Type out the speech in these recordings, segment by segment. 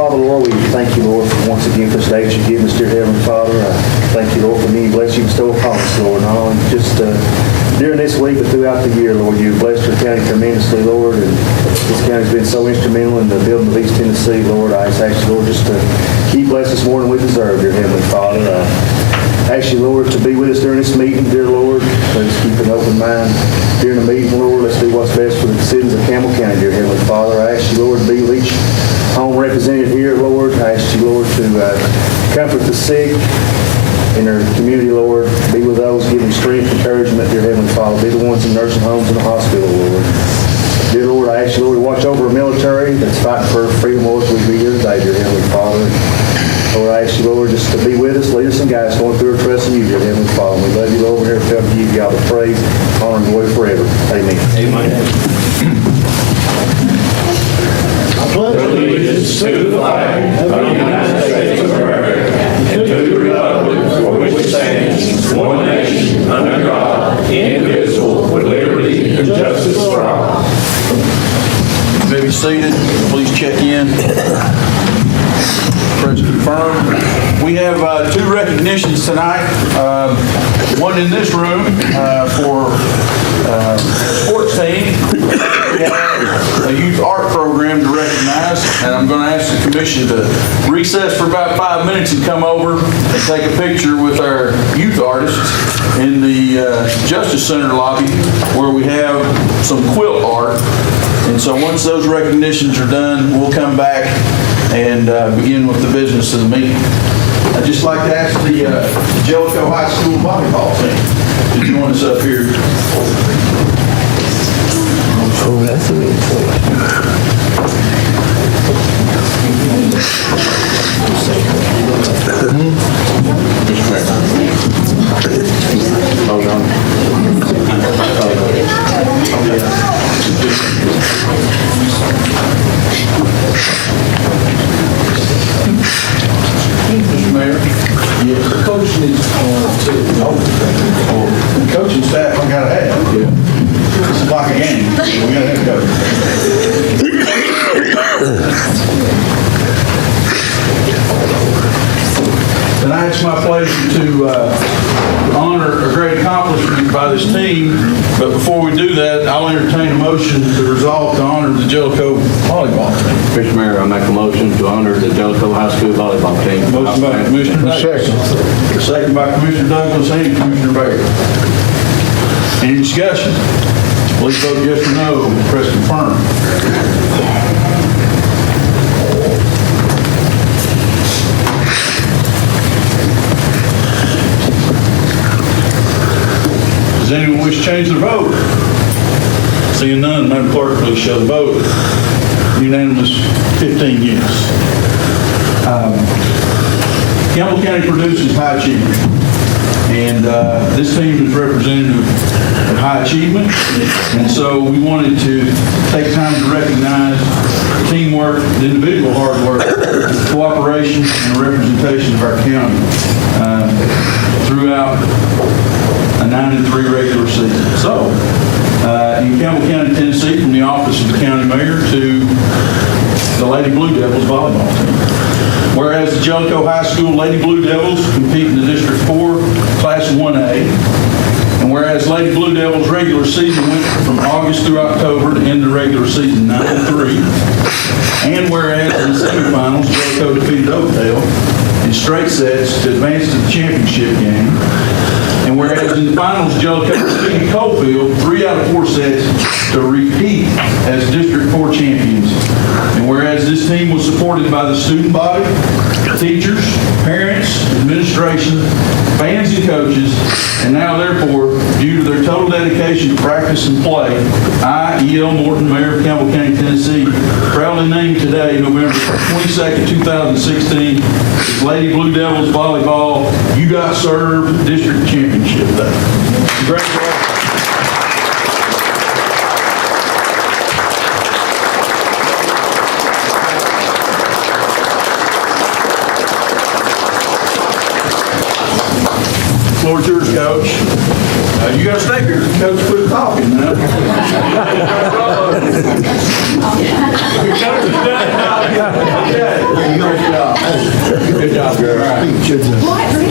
Father, Lord, we thank you, Lord, for once again for this day that you give us, dear Heavenly Father. I thank you, Lord, for many blessings you bestow upon us, Lord. Not only just during this week, but throughout the year, Lord. You've blessed our county tremendously, Lord, and this county's been so instrumental in the building of East Tennessee, Lord. I just ask you, Lord, just to keep blessing us more than we deserve, dear Heavenly Father. I ask you, Lord, to be with us during this meeting, dear Lord. Let's keep an open mind during the meeting, Lord. Let's do what's best for the citizens of Campbell County, dear Heavenly Father. I ask you, Lord, to be with each home represented here, Lord. I ask you, Lord, to comfort the sick in our community, Lord. Be with those, give them strength, encouragement, dear Heavenly Father. Be the ones in nursing homes and the hospital, Lord. Dear Lord, I ask you, Lord, to watch over our military that's fighting for freedom, Lord, as we be here today, dear Heavenly Father. Lord, I ask you, Lord, just to be with us, lead us and guide us going through our trust in you, dear Heavenly Father. We love you, Lord. We're here to help you. Give you all the praise, honor, and glory forever. Amen. Amen. Allegiance to the flag of the United States of America and to the republic for which it stands, one nation, under God, indivisible, with liberty and justice for all. You may be seated. Please check in. Press confirm. We have two recognitions tonight. One in this room for sports team. We have a youth art program to recognize, and I'm going to ask the commission to recess for about 5 minutes and come over and take a picture with our youth artists in the Justice Center lobby, where we have some quilt art. And so once those recognitions are done, we'll come back and begin with the business of the meeting. I'd just like to ask the Jellicoe High School volleyball team to join us up here. Oh, that's a big Hold on. Mr. Mayor? Yes. The coach needs to the coaching staff, I gotta have. Yeah. It's like a game. We gotta have a coach. Tonight it's my pleasure to honor a great accomplishment by this team, but before we do that, I'll entertain a motion to resolve to honor the Jellicoe volleyball team. Mr. Mayor, I make a motion to honor the Jellicoe High School volleyball team. Motion by Commissioner Davis. Second by Commissioner Douglas and Commissioner Baker. Any discussion? Please vote yes or no. Press confirm. Does anyone wish to change their vote? Seeing none, Madam Clerk, please show the vote. Unanimous, 15 yes. Campbell County produces high achievers, and this team is representative of high achievement, and so we wanted to take time to recognize the teamwork, the individual hard work, cooperation, and representation of our county throughout a 9-3 regular season. So, in Campbell County, Tennessee, from the office of the county mayor to the Lady Blue Devils volleyball team. Whereas the Jellicoe High School Lady Blue Devils compete in the District 4 Class 1A, and whereas Lady Blue Devils regular season went from August through October to end the regular season 9-3, and whereas in the semifinals, Jellicoe defeated Oakdale in straight sets to advance to the championship game, and whereas in the finals, Jellicoe defeated Coalfield 3 out of 4 sets to repeat as District 4 champions. And whereas this team was supported by the student body, teachers, parents, administration, fans and coaches, and now therefore, due to their total dedication to practice and play, I, E.L. Morton, Mayor of Campbell County, Tennessee, proudly named today, November 22nd, 2016, as Lady Blue Devils Volleyball You Got Served District Championship Day. Congratulations. Floor's yours, Coach. You got to stay here. Coach, quit talking now. Okay. Good job. What, really?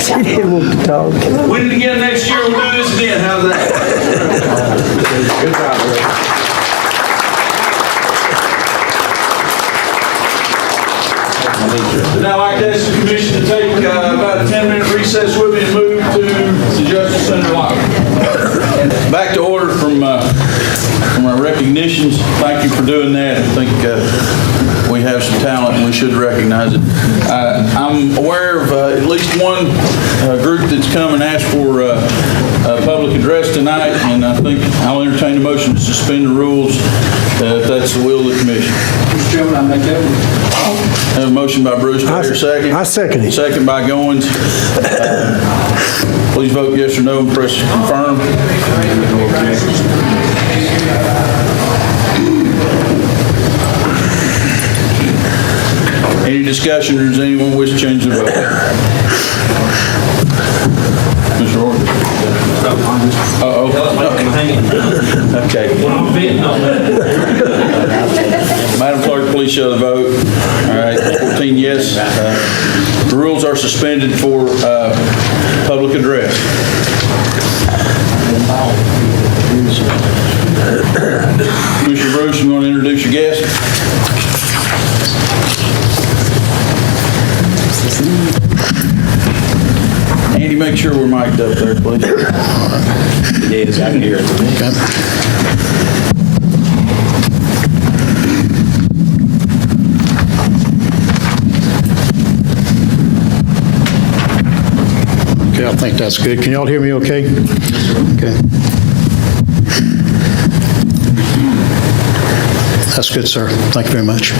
She didn't want to talk. Win it again next year, we'll do this again. How's that? Good job, Rick. Now I'd like to ask the commission to take about a 10-minute recess with me and move to the Justice Center lobby. Back to order from our recognitions. Thank you for doing that. I think we have some talent and we should recognize it. I'm aware of at least one group that's come and asked for a public address tonight, and I think I'll entertain a motion to suspend the rules if that's the will of the commission. Mr. Chairman, I make that one. I have a motion by Bruce. Do I hear a second? I second it. Second by Goins. Please vote yes or no and press confirm. Any discussion, or does anyone wish to change their vote? Mr. Orton? Okay. Madam Clerk, please show the vote. All right, 14 yes. The rules are suspended for public address. Commissioner Bruce, you want to introduce your guest? Andy, make sure we're mic'd up there, please. It is. I can hear it. Okay, I think that's good. Can y'all hear me okay? Okay. That's good, sir. Thank you very much.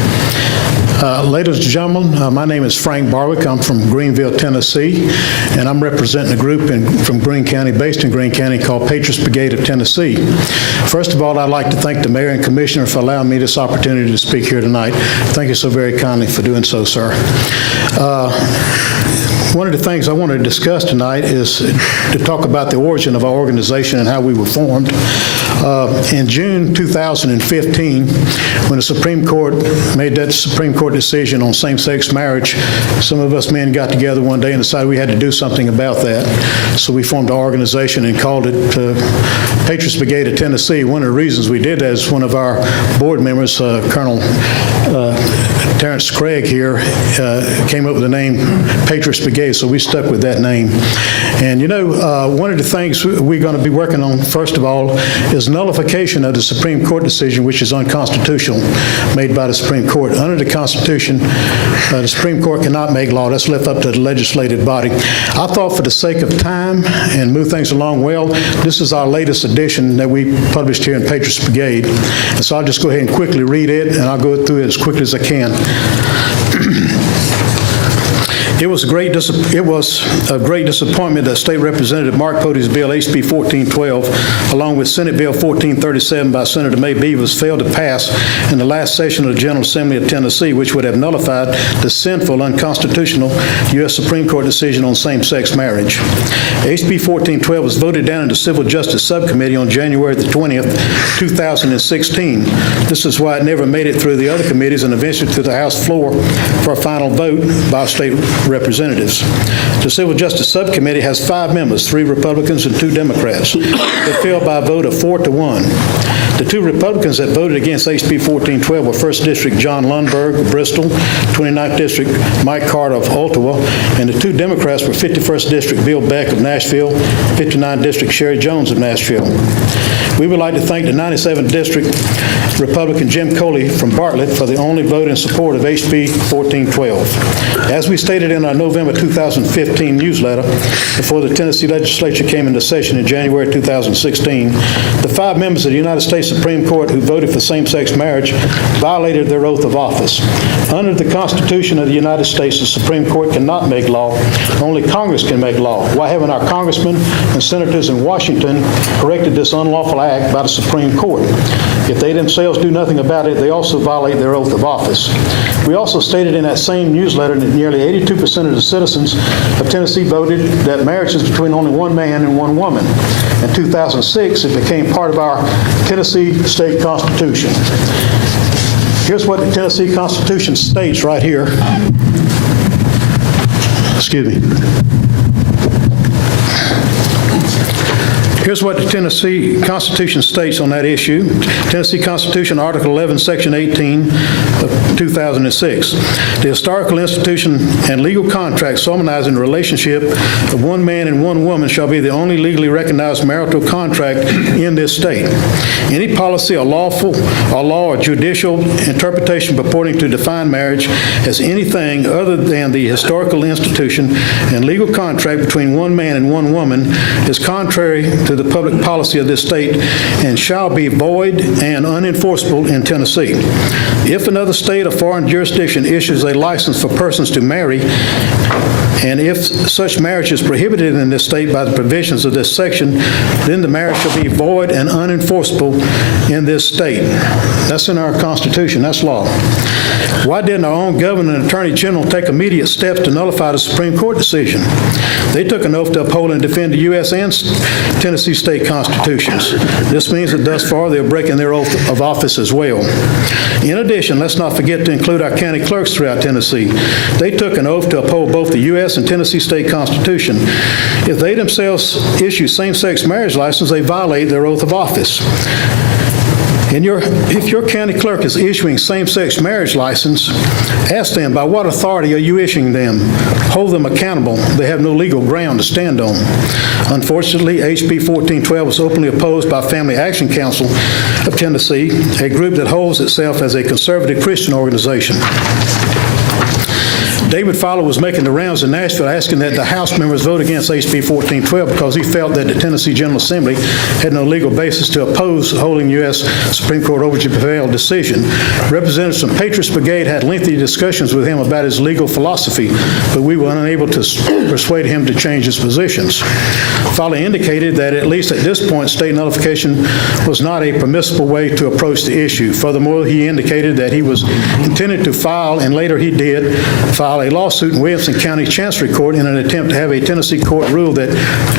Ladies and gentlemen, my name is Frank Barwick. I'm from Greenville, Tennessee, and I'm representing a group from Greene County, based in Greene County, called Patriots Brigade of Tennessee. First of all, I'd like to thank the mayor and commissioner for allowing me this opportunity to speak here tonight. Thank you so very kindly for doing so, sir. One of the things I wanted to discuss tonight is to talk about the origin of our organization and how we were formed. In June 2015, when the Supreme Court made that Supreme Court decision on same-sex marriage, some of us men got together one day and decided we had to do something about that. So we formed our organization and called it Patriots Brigade of Tennessee. One of the reasons we did that is one of our board members, Colonel Terrence Craig here, came up with the name Patriots Brigade, so we stuck with that name. And you know, one of the things we're going to be working on, first of all, is nullification of the Supreme Court decision, which is unconstitutional, made by the Supreme Court. Under the Constitution, the Supreme Court cannot make law. That's left up to the legislative body. I thought for the sake of time and move things along well, this is our latest edition that we published here in Patriots Brigade. And so I'll just go ahead and quickly read it, and I'll go through it as quickly as I can. It was a great disappointment that State Representative Mark Pote's bill, HB 1412, along with Senate Bill 1437 by Senator May Beavers, failed to pass in the last session of the General Assembly of Tennessee, which would have nullified the sinful, unconstitutional U.S. Supreme Court decision on same-sex marriage. HB 1412 was voted down in the Civil Justice Subcommittee on January the 20th, 2016. This is why it never made it through the other committees and eventually to the House floor for a final vote by state representatives. The Civil Justice Subcommittee has 5 members, 3 Republicans and 2 Democrats. It failed by a vote of 4-1. The 2 Republicans that voted against HB 1412 were 1st District John Lundberg of Bristol, 29th District Mike Carter of Ottawa, and the 2 Democrats were 51st District Bill Beck of Nashville, 59th District Sherry Jones of Nashville. We would like to thank the 97th District Republican Jim Coley from Bartlett for the only vote in support of HB 1412. As we stated in our November 2015 newsletter, before the Tennessee legislature came into session in January 2016, the 5 members of the United States Supreme Court who voted for same-sex marriage violated their oath of office. Under the Constitution of the United States, the Supreme Court cannot make law. Only Congress can make law. Why haven't our congressmen and senators in Washington corrected this unlawful act by the Supreme Court? If they themselves do nothing about it, they also violate their oath of office. We also stated in that same newsletter that nearly 82% of the citizens of Tennessee voted that marriage is between only one man and one woman. In 2006, it became part of our Tennessee state constitution. Here's what the Tennessee Constitution states right here. Excuse me. Here's what the Tennessee Constitution states on that issue. Tennessee Constitution, Article 11, Section 18 of 2006. The historical institution and legal contract solemnizing the relationship of one man and one woman shall be the only legally recognized marital contract in this state. Any policy or law or judicial interpretation purporting to define marriage as anything other than the historical institution and legal contract between one man and one woman is contrary to the public policy of this state and shall be void and unenforceable in Tennessee. If another state or foreign jurisdiction issues a license for persons to marry, and if such marriage is prohibited in this state by the provisions of this section, then the marriage shall be void and unenforceable in this state. That's in our Constitution. That's law. Why didn't our own governor and attorney general take immediate steps to nullify the Supreme Court decision? They took an oath to uphold and defend the U.S. and Tennessee state constitutions. This means that thus far they're breaking their oath of office as well. In addition, let's not forget to include our county clerks throughout Tennessee. They took an oath to uphold both the U.S. and Tennessee state constitution. If they themselves issue same-sex marriage license, they violate their oath of office. If your county clerk is issuing same-sex marriage license, ask them, by what authority are you issuing them? Hold them accountable. They have no legal ground to stand on. Unfortunately, HB 1412 was openly opposed by Family Action Council of Tennessee, a group that holds itself as a conservative Christian organization. David Fowler was making the rounds in Nashville asking that the House members vote against HB 1412 because he felt that the Tennessee General Assembly had no legal basis to oppose holding U.S. Supreme Court OJ decision. Representatives from Patriots Brigade had lengthy discussions with him about his legal philosophy, but we were unable to persuade him to change his positions. Fowler indicated that at least at this point, state nullification was not a permissible way to approach the issue. Furthermore, he indicated that he was intended to file, and later he did, file a lawsuit in Williamson County Chancery Court in an attempt to have a Tennessee court rule that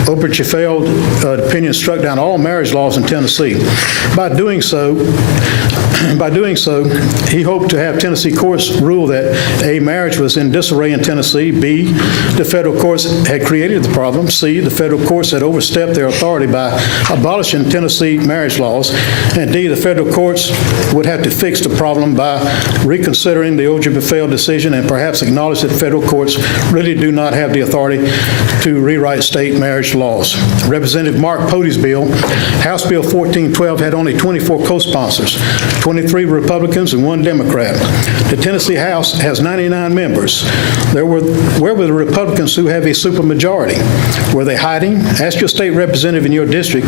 Obergefell opinion struck down all marriage laws in Tennessee. By doing so, he hoped to have Tennessee courts rule that A, marriage was in disarray in Tennessee, B, the federal courts had created the problem, C, the federal courts had overstepped their authority by abolishing Tennessee marriage laws, and D, the federal courts would have to fix the problem by reconsidering the Obergefell decision and perhaps acknowledge that federal courts really do not have the authority to rewrite state marriage laws. Representative Mark Pody's bill, House Bill 1412, had only 24 co-sponsors, 23 Republicans and 1 Democrat. The Tennessee House has 99 members. Where were the Republicans who have a supermajority? Were they hiding? Ask your state representative in your district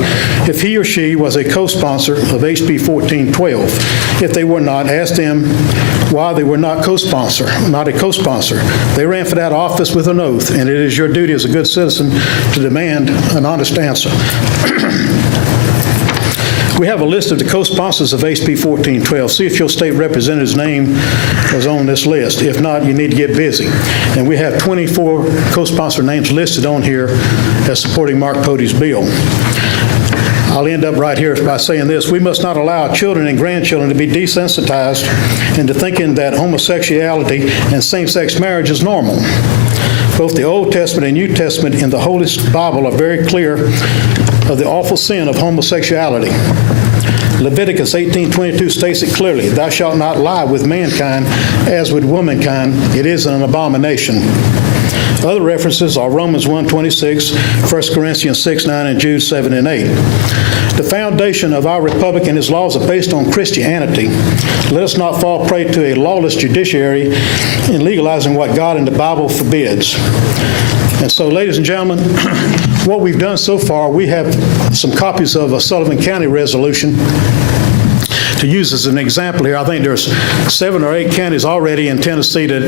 if he or she was a co-sponsor of HB 1412. If they were not, ask them why they were not a co-sponsor. They ran for that office with an oath, and it is your duty as a good citizen to demand an honest answer. We have a list of the co-sponsors of HB 1412. See if your state representative's name is on this list. If not, you need to get busy. And we have 24 co-sponsor names listed on here as supporting Mark Pody's bill. I'll end up right here by saying this. We must not allow children and grandchildren to be desensitized into thinking that homosexuality and same-sex marriage is normal. Both the Old Testament and New Testament in the Holy Bible are very clear of the awful sin of homosexuality. Leviticus 18:22 states it clearly, "Thou shalt not lie with mankind as with womankind. It is an abomination." Other references are Romans 1:26, 1 Corinthians 6:9, and Jude 7 and 8. The foundation of our republic and its laws are based on Christianity. Let us not fall prey to a lawless judiciary in legalizing what God and the Bible forbids. And so, ladies and gentlemen, what we've done so far, we have some copies of a Sullivan County resolution to use as an example here. I think there's 7 or 8 counties already in Tennessee that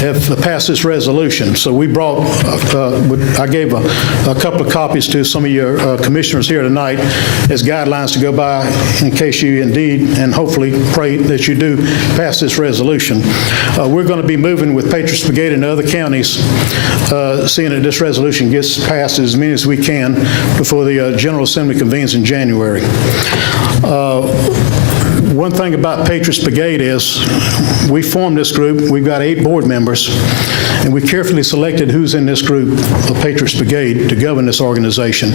have passed this resolution. So we brought, I gave a couple of copies to some of your commissioners here tonight as guidelines to go by in case you indeed and hopefully pray that you do pass this resolution. We're going to be moving with Patriots Brigade and other counties, seeing that this resolution gets passed as many as we can before the General Assembly convenes in January. One thing about Patriots Brigade is we formed this group. We've got 8 board members, and we carefully selected who's in this group of Patriots Brigade to govern this organization.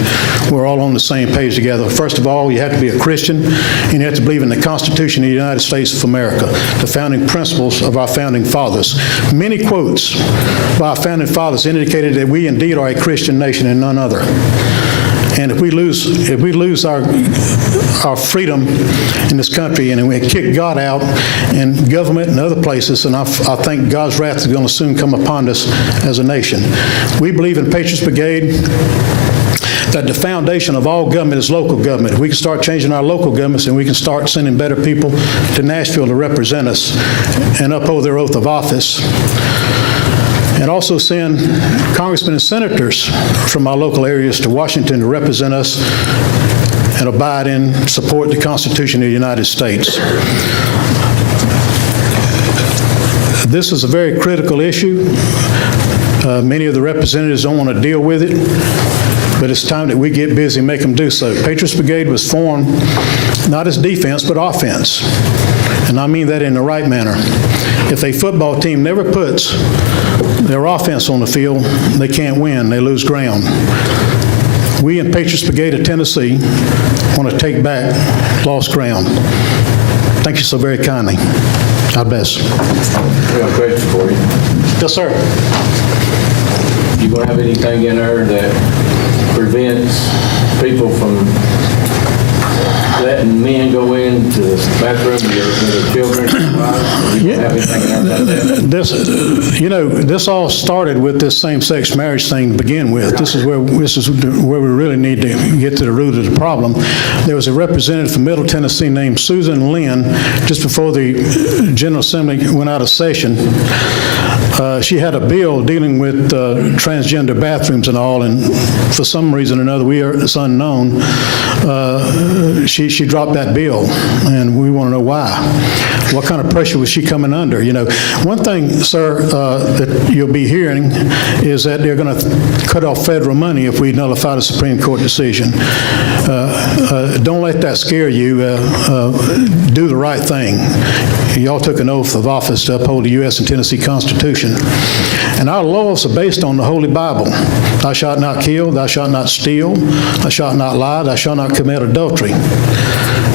We're all on the same page together. First of all, you have to be a Christian, and you have to believe in the Constitution of the United States of America, the founding principles of our founding fathers. Many quotes by our founding fathers indicated that we indeed are a Christian nation and none other. And if we lose our freedom in this country and we kick God out in government and other places, and I think God's wrath is going to soon come upon us as a nation. We believe in Patriots Brigade that the foundation of all government is local government. If we can start changing our local governments, and we can start sending better people to Nashville to represent us and uphold their oath of office. And also send congressmen and senators from our local areas to Washington to represent us and abide and support the Constitution of the United States. This is a very critical issue. Many of the representatives don't want to deal with it, but it's time that we get busy and make them do so. Patriots Brigade was formed not as defense, but offense. And I mean that in the right manner. If a football team never puts their offense on the field, they can't win. They lose ground. We in Patriots Brigade of Tennessee want to take back lost ground. Thank you so very kindly. God bless. We have a question for you. Yes, sir. You going to have anything in there that prevents people from letting men go into the bathroom with their children? You don't have anything in there about that? This all started with this same-sex marriage thing to begin with. This is where we really need to get to the root of the problem. There was a representative from Middle Tennessee named Susan Lynn just before the General Assembly went out of session. She had a bill dealing with transgender bathrooms and all, and for some reason or another, it's unknown, she dropped that bill, and we want to know why. What kind of pressure was she coming under? One thing, sir, that you'll be hearing is that they're going to cut off federal money if we nullify the Supreme Court decision. Don't let that scare you. Do the right thing. Y'all took an oath of office to uphold the U.S. and Tennessee Constitution. And our laws are based on the Holy Bible. Thou shalt not kill, thou shalt not steal, thou shalt not lie, thou shalt not commit adultery.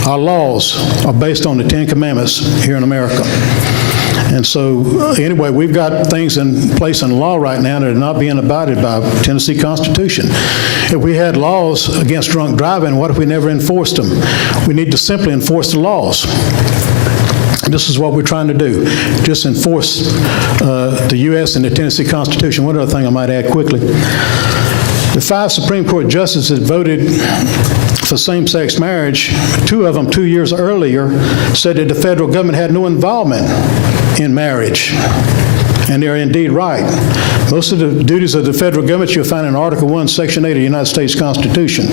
Our laws are based on the 10 Commandments here in America. And so, anyway, we've got things in place in law right now that are not being abided by Tennessee Constitution. If we had laws against drunk driving, what if we never enforced them? We need to simply enforce the laws. This is what we're trying to do, just enforce the U.S. and the Tennessee Constitution. One other thing I might add quickly. The 5 Supreme Court justices voted for same-sex marriage. 2 of them 2 years earlier said that the federal government had no involvement in marriage. And they're indeed right. Most of the duties of the federal government you'll find in Article 1, Section 8 of the United States Constitution.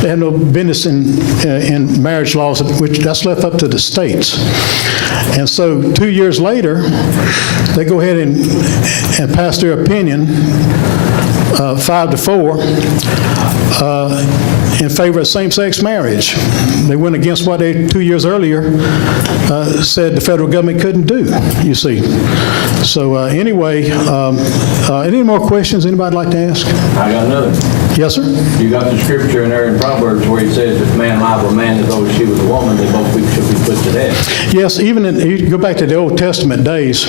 They have no business in marriage laws, which that's left up to the states. And so 2 years later, they go ahead and pass their opinion 5-4 in favor of same-sex marriage. They went against what they 2 years earlier said the federal government couldn't do, you see. So anyway, any more questions anybody like to ask? I got another. Yes, sir? You got the scripture in there in Proverbs where it says, if a man lie with a man as though she was a woman, they both should be put to death. Yes, even you go back to the Old Testament days,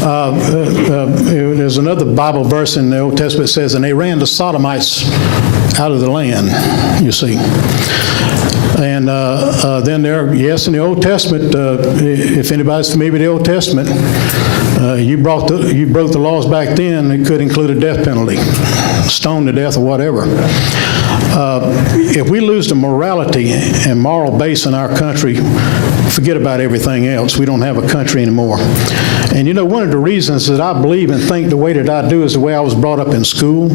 there's another Bible verse in the Old Testament that says, and they ran the Sodomites out of the land, you see. And then there, yes, in the Old Testament, if anybody's familiar with the Old Testament, you broke the laws back then, it could include a death penalty, stoned to death or whatever. If we lose the morality and moral base in our country, forget about everything else. We don't have a country anymore. And one of the reasons that I believe and think the way that I do is the way I was brought up in school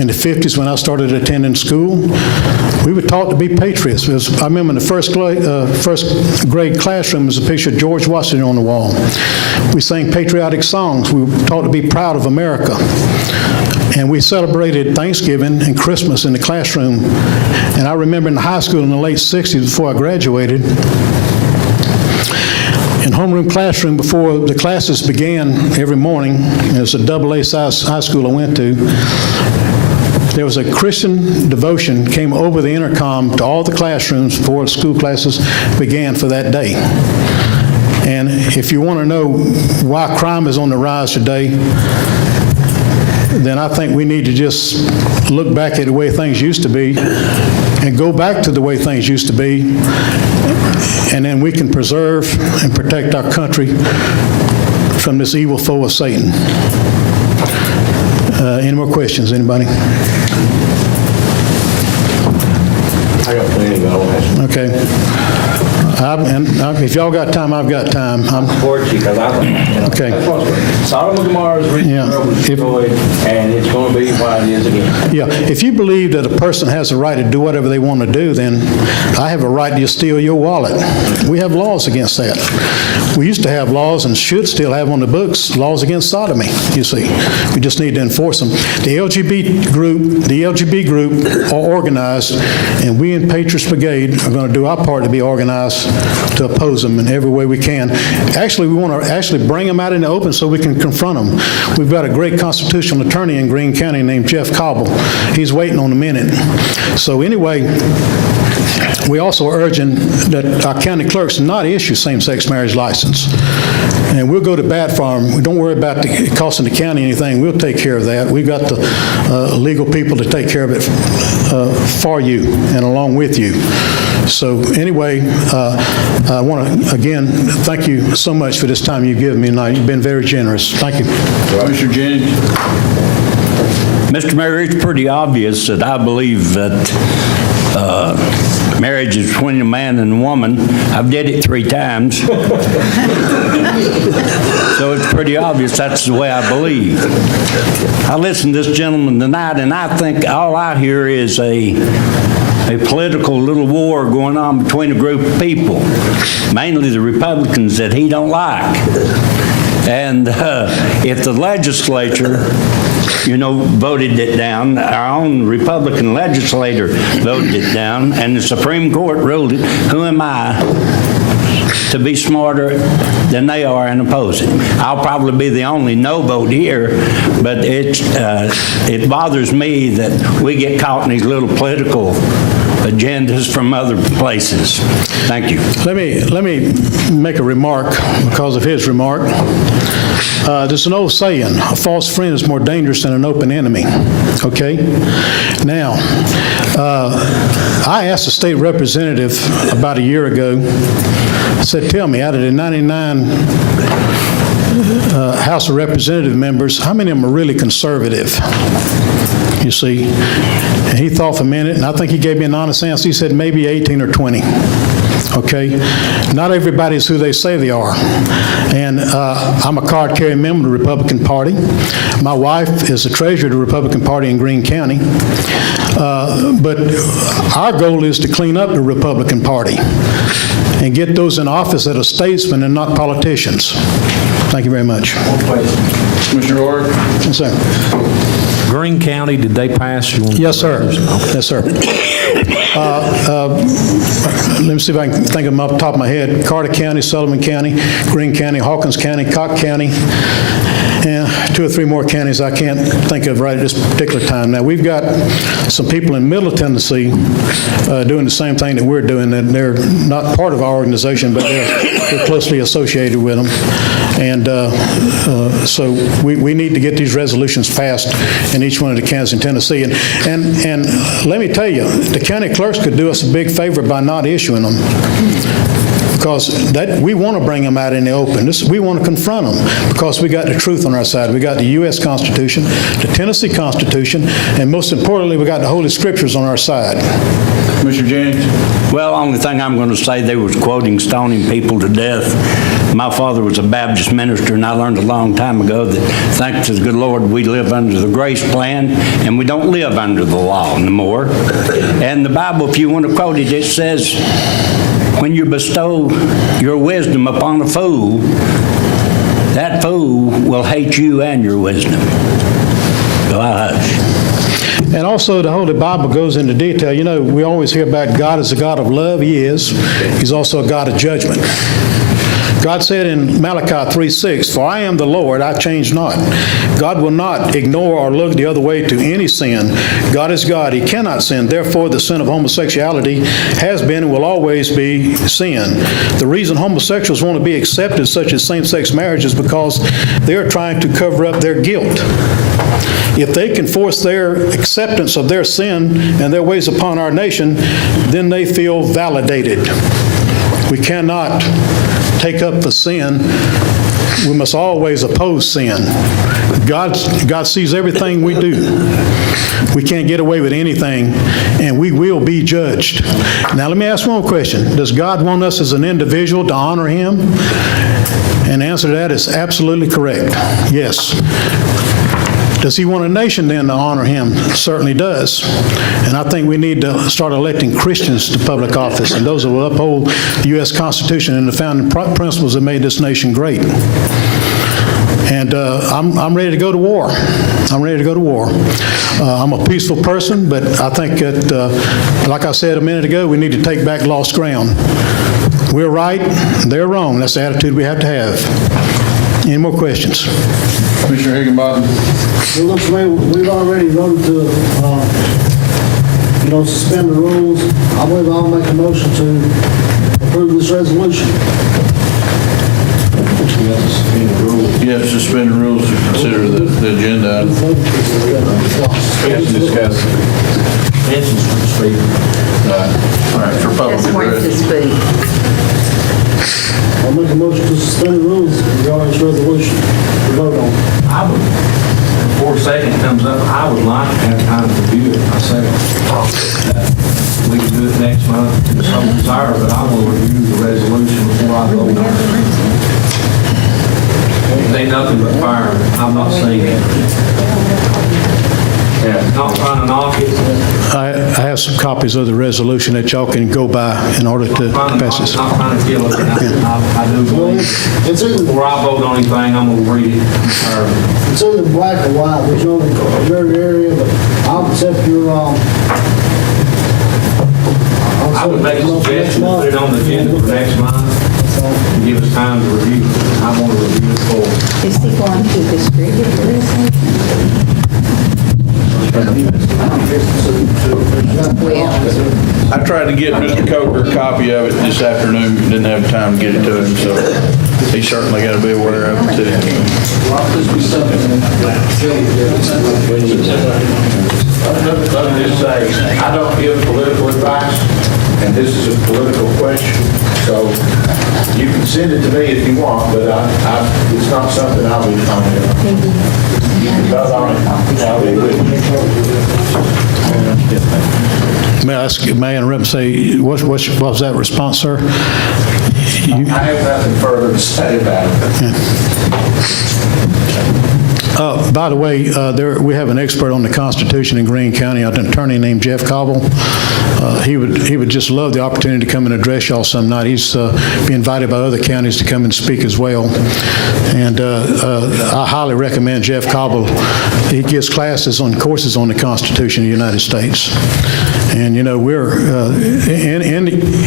in the 50s when I started attending school. We were taught to be patriots. I remember in the first grade classroom was a picture of George Washington on the wall. We sang patriotic songs. We were taught to be proud of America. And we celebrated Thanksgiving and Christmas in the classroom. And I remember in high school in the late 60s before I graduated, homeroom classroom before the classes began every morning. It was a AA size high school I went to. There was a Christian devotion came over the intercom to all the classrooms before school classes began for that day. And if you want to know why crime is on the rise today, then I think we need to just look back at the way things used to be and go back to the way things used to be, and then we can preserve and protect our country from this evil foe of Satan. Any more questions, anybody? I got plenty, but I won't ask. Okay. If y'all got time, I've got time. Support you, because Okay. Sodom and Gomorrah's reached Yeah. was destroyed, and it's going to be what it is again. Yeah, if you believe that a person has a right to do whatever they want to do, then I have a right to just steal your wallet. We have laws against that. We used to have laws and should still have on the books laws against sodomy, you see. We just need to enforce them. The LGB group are organized, and we in Patriots Brigade are going to do our part to be organized to oppose them in every way we can. Actually, we want to actually bring them out in the open so we can confront them. We've got a great constitutional attorney in Greene County named Jeff Cobble. He's waiting on a minute. So anyway, we also are urging that our county clerks not issue same-sex marriage license. And we'll go to bat for them. Don't worry about it costing the county anything. We'll take care of that. We've got the legal people to take care of it for you and along with you. So anyway, I want to, again, thank you so much for this time you've given me tonight. You've been very generous. Thank you. Commissioner Jennings? Mr. Mayor, it's pretty obvious that I believe that marriage is between a man and a woman. I've did it 3 times. So it's pretty obvious that's the way I believe. I listened to this gentleman tonight, and I think all I hear is a political little war going on between a group of people, mainly the Republicans that he don't like. And if the legislature, voted it down, our own Republican legislator voted it down, and the Supreme Court ruled it, who am I to be smarter than they are and oppose it? I'll probably be the only no vote here, but it bothers me that we get caught in these little political agendas from other places. Thank you. Let me make a remark because of his remark. There's an old saying, a false friend is more dangerous than an open enemy. Okay? Now, I asked a state representative about a year ago, I said, tell me, out of the 99 House of Representative members, how many of them are really conservative? You see? And he thought for a minute, and I think he gave me an honest answer. He said maybe 18 or 20. Okay? Not everybody is who they say they are. And I'm a card-carrying member of the Republican Party. My wife is the treasurer of the Republican Party in Greene County. But our goal is to clean up the Republican Party and get those in office that are statesmen and not politicians. Thank you very much. Commissioner Orr? Yes, sir. Greene County, did they pass? Yes, sir. Yes, sir. Let me see if I can think of them off the top of my head. Carter County, Sullivan County, Greene County, Hawkins County, Cocke County, and 2 or 3 more counties I can't think of right at this particular time. Now, we've got some people in Middle Tennessee doing the same thing that we're doing. And they're not part of our organization, but they're closely associated with them. And so we need to get these resolutions passed in each one of the counties in Tennessee. And let me tell you, the county clerks could do us a big favor by not issuing them. Because we want to bring them out in the open. We want to confront them because we got the truth on our side. We got the U.S. Constitution, the Tennessee Constitution, and most importantly, we got the Holy Scriptures on our side. Commissioner Jennings? Well, only thing I'm going to say, they was quoting stoning people to death. My father was a Baptist minister, and I learned a long time ago that, thanks to the good Lord, we live under the grace plan, and we don't live under the law anymore. And the Bible, if you want to quote it, it says, when you bestow your wisdom upon a fool, that fool will hate you and your wisdom. So I hush. And also, the Holy Bible goes into detail. We always hear about God as a God of love. He is. He's also a God of judgment. God said in Malachi 3:6, "For I am the Lord, I change not." God will not ignore or look the other way to any sin. God is God. He cannot sin. Therefore, the sin of homosexuality has been and will always be sin. The reason homosexuals want to be accepted, such as same-sex marriage, is because they're trying to cover up their guilt. If they can force their acceptance of their sin and their ways upon our nation, then they feel validated. We cannot take up the sin. We must always oppose sin. God sees everything we do. We can't get away with anything, and we will be judged. Now, let me ask one more question. Does God want us as an individual to honor Him? And the answer to that is absolutely correct. Yes. Does He want a nation then to honor Him? Certainly does. And I think we need to start electing Christians to public office, and those who will uphold the U.S. Constitution and the founding principles that made this nation great. And I'm ready to go to war. I'm ready to go to war. I'm a peaceful person, but I think that, like I said a minute ago, we need to take back lost ground. We're right, they're wrong. That's the attitude we have to have. Any more questions? Commissioner Higginbotham? It looks to me we've already voted to, suspend the rules. I believe I'll make a motion to approve this resolution. You have to suspend the rules to consider the agenda item. Discuss. Answers for the speaker. All right, for public Just wait to address. speak. I'll make a motion to suspend the rules regarding this resolution to vote on. I would, before second comes up, I would like to have time to review it myself. We can do it next month if so desire, but I will review the resolution before I vote on it. It ain't nothing but fire. I'm not saying it. Not trying to knock it. I have some copies of the resolution that y'all can go by in order to pass this. Not trying to kill it. I do believe It's either, before I vote on anything, I'm going to read it. it's either black or white. There's no gray area, but I'll accept your, I would make a suggestion to put it on the agenda for next month and give us time to review it. I want to review it full. Is he going to distribute the resolution? I tried to get Mr. Coker a copy of it this afternoon, didn't have time to get it to him, so he's certainly got to be aware of it too. Let me just say, I don't give political advice, and this is a political question, so you can send it to me if you want, but it's not something I'll be commenting on. You can vote on it, I'll be with you. May I interrupt and say, what was that response, sir? I have nothing further to say about it. By the way, we have an expert on the Constitution in Greene County, an attorney named Jeff Cobble. He would just love the opportunity to come and address y'all some night. He's been invited by other counties to come and speak as well. And I highly recommend Jeff Cobble. He gives courses on the Constitution of the United States. And, we're,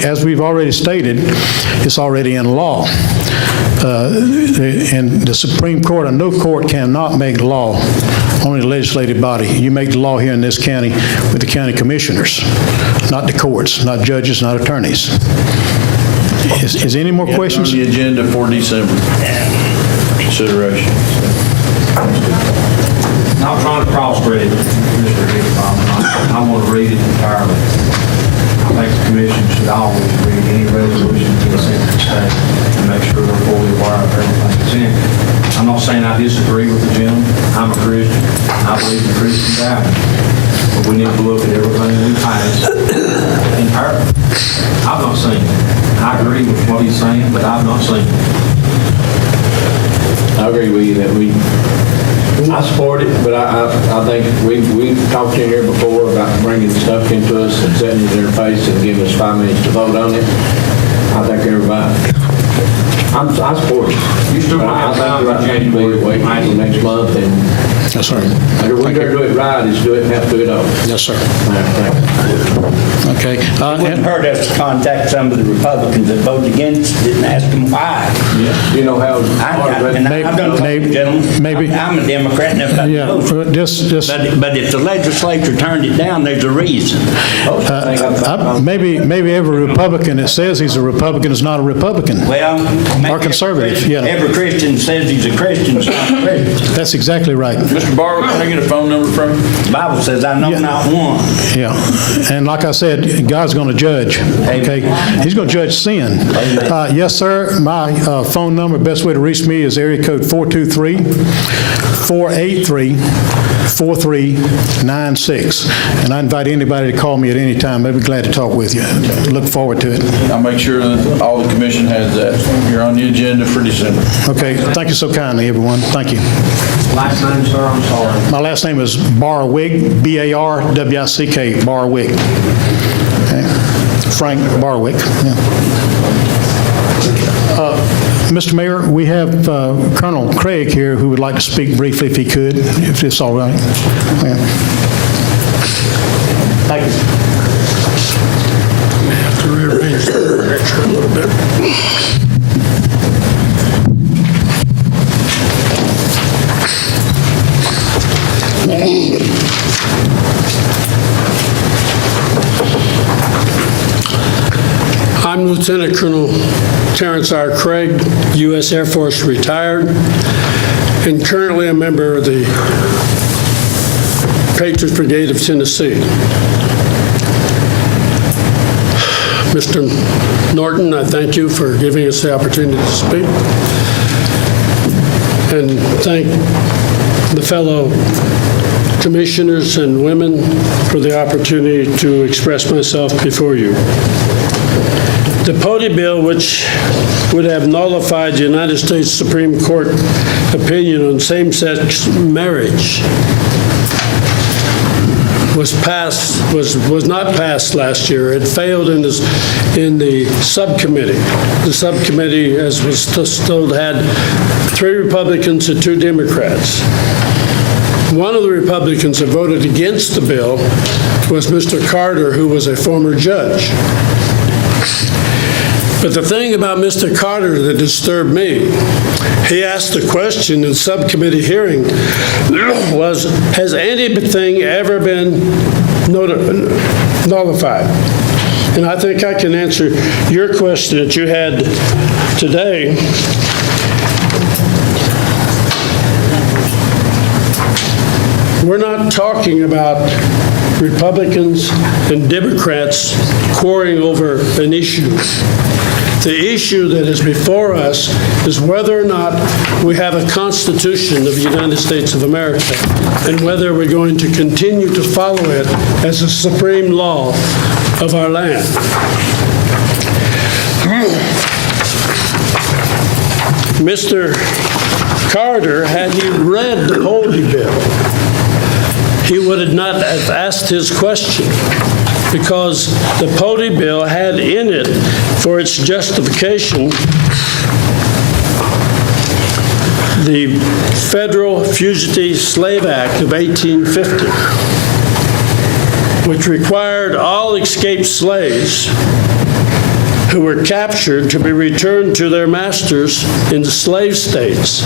as we've already stated, it's already in law. And the Supreme Court, and no court cannot make law, only the legislative body. You make the law here in this county with the county commissioners, not the courts, not judges, not attorneys. Is there any more questions? On the agenda for December consideration. Not trying to cross-read Mr. Higginbotham. I want to read it entirely. I think the commission should always read any resolution to the sent to the state and make sure they're fully aware of everything that's in it. I'm not saying I disagree with the gentleman. I'm a Christian. I believe in Christian values. But we need to look at everything we pass entirely. I've not seen it. I agree with what he's saying, but I've not seen it. I agree with you that I support it, but I think we've talked in here before about bringing stuff into us and setting it in their face and giving us 5 minutes to vote on it. I think everybody, I I support it. You still But I have time think in right now January. we wait until next month and Yes, sir. if we're going to do it right, is do it and have to do it over. Yes, sir. Thank you. Okay. It wouldn't hurt us to contact some of the Republicans that voted against it and ask them why. You know how hard And that I've done talking, gentlemen. maybe- I'm a Democrat and everybody Yeah, knows. just, But if the legislature turned it down, there's a reason. maybe every Republican that says he's a Republican is not a Republican. Well, maybe Or conservative, yeah. Every Christian says he's a Christian, is not a Christian. That's exactly right. Mr. Barber, can I get a phone number from you? The Bible says, I know not one. Yeah. And like I said, God's going to judge, okay? He's going to judge sin. Yes, sir. My phone number, best way to reach me is area code 423-483-4396. And I invite anybody to call me at any time. I'd be glad to talk with you. Look forward to it. I'll make sure that all the commission has that. You're on the agenda for December. Okay. Thank you so kindly, everyone. Thank you. Last name, sir, I'm sorry. My last name is Barwick, B-A-R-W-I-C-K, Barwick. Okay. Frank Barwick. Yeah. Mr. Mayor, we have Colonel Craig here who would like to speak briefly if he could, if it's all right. Yeah. Thank you. Have to rearrange the picture a little bit. I'm Lieutenant Colonel Terrence R. Craig, U.S. Air Force retired, and currently a member of the Patriots Brigade of Tennessee. Mr. Norton, I thank you for giving us the opportunity to speak, and thank the fellow commissioners and women for the opportunity to express myself before you. The Pody bill, which would have nullified the United States Supreme Court opinion on same-sex marriage, was not passed last year. It failed in the subcommittee. The subcommittee, as was told, had 3 Republicans and 2 Democrats. One of the Republicans that voted against the bill was Mr. Carter, who was a former judge. But the thing about Mr. Carter that disturbed me, he asked the question in subcommittee hearing was, has anything ever been nullified? And I think I can answer your question that you had today. We're not talking about Republicans and Democrats quarreling over an issue. The issue that is before us is whether or not we have a Constitution of the United States of America and whether we're going to continue to follow it as the supreme law of our land. Mr. Carter, had he read the Pody bill, he would not have asked his question, because the Pody bill had in it, for its justification, the Federal Fugitive Slave Act of 1850, which required all escaped slaves who were captured to be returned to their masters in the slave states.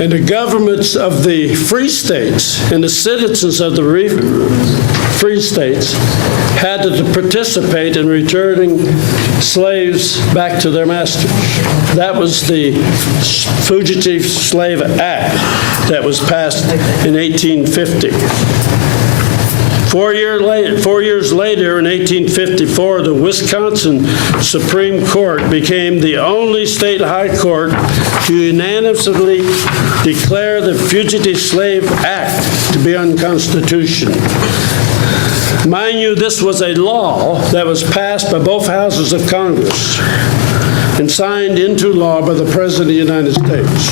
And the governments of the free states and the citizens of the free states had to participate in returning slaves back to their masters. That was the Fugitive Slave Act that was passed in 1850. 4 years later, in 1854, the Wisconsin Supreme Court became the only state high court to unanimously declare the Fugitive Slave Act to be unconstitutional. Mind you, this was a law that was passed by both houses of Congress and signed into law by the President of the United States.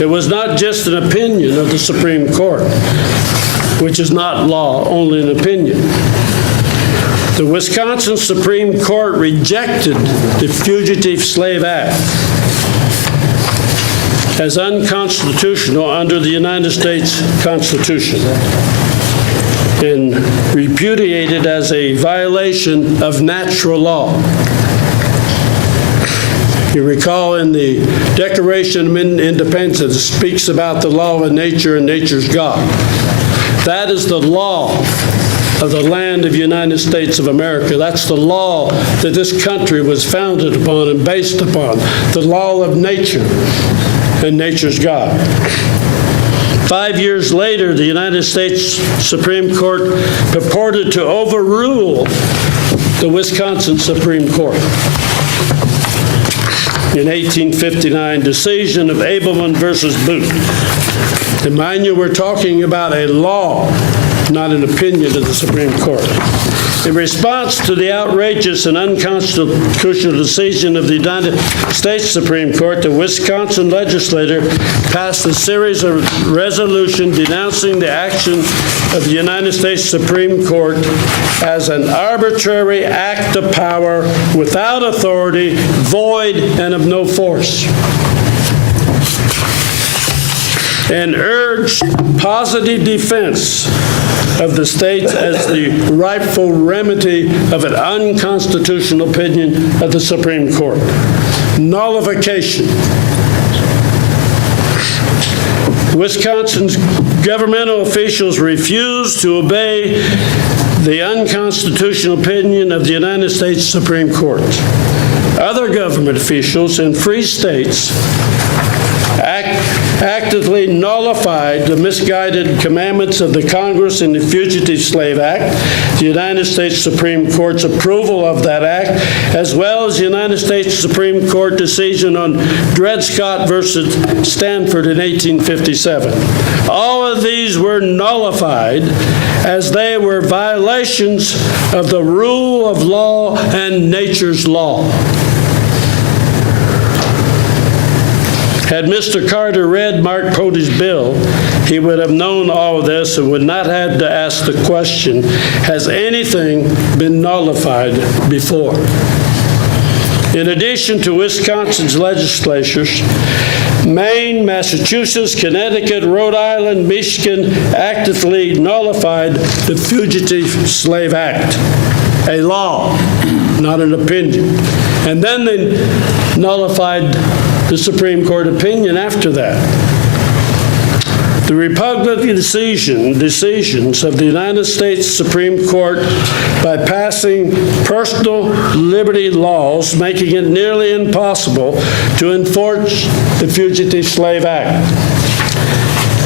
It was not just an opinion of the Supreme Court, which is not law, only an opinion. The Wisconsin Supreme Court rejected the Fugitive Slave Act as unconstitutional under the United States Constitution and repudiated as a violation of natural law. You recall in the Declaration of Independence, it speaks about the law of nature and nature's God. That is the law of the land of the United States of America. That's the law that this country was founded upon and based upon, the law of nature and nature's God. 5 years later, the United States Supreme Court purported to overrule the Wisconsin Supreme Court. In 1859 decision of Abelman versus Booth. And mind you, we're talking about a law, not an opinion of the Supreme Court. In response to the outrageous and unconstitutional decision of the United States Supreme Court, the Wisconsin legislature passed a series of resolutions denouncing the action of the United States Supreme Court as an arbitrary act of power without authority, void, and of no force, and urged positive defense of the states as the rightful remedy of an unconstitutional opinion of the Supreme Court. Nullification. Wisconsin's governmental officials refused to obey the unconstitutional opinion of the United States Supreme Court. Other government officials in free states actively nullified the misguided commandments of the Congress in the Fugitive Slave Act, the United States Supreme Court's approval of that act, as well as the United States Supreme Court decision on Dred Scott versus Stanford in 1857. All of these were nullified as they were violations of the rule of law and nature's law. Had Mr. Carter read Mark Pote's bill, he would have known all of this and would not have to ask the question, has anything been nullified before? In addition to Wisconsin's legislatures, Maine, Massachusetts, Connecticut, Rhode Island, Michigan actively nullified the Fugitive Slave Act, a law, not an opinion. And then they nullified the Supreme Court opinion after that. The Republican decisions of the United States Supreme Court by passing personal liberty laws, making it nearly impossible to enforce the Fugitive Slave Act.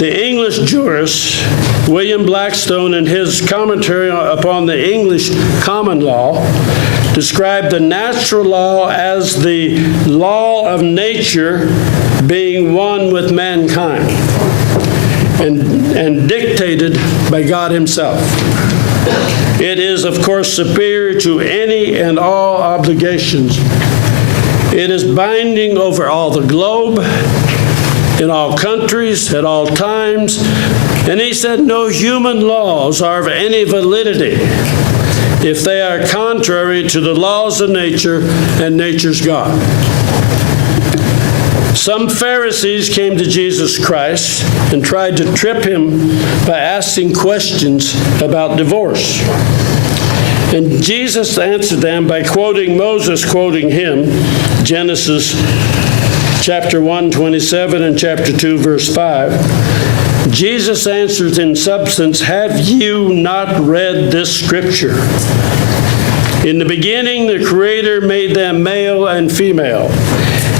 The English jurist William Blackstone, in his commentary upon the English common law, described the natural law as the law of nature being one with mankind and dictated by God himself. It is, of course, superior to any and all obligations. It is binding over all the globe, in all countries, at all times. And he said no human laws are of any validity if they are contrary to the laws of nature and nature's God. Some Pharisees came to Jesus Christ and tried to trip him by asking questions about divorce. And Jesus answered them by quoting Moses, quoting him, Genesis chapter 1, 27 and chapter 2, verse 5. Jesus answered in substance, have you not read this scripture? In the beginning, the Creator made them male and female,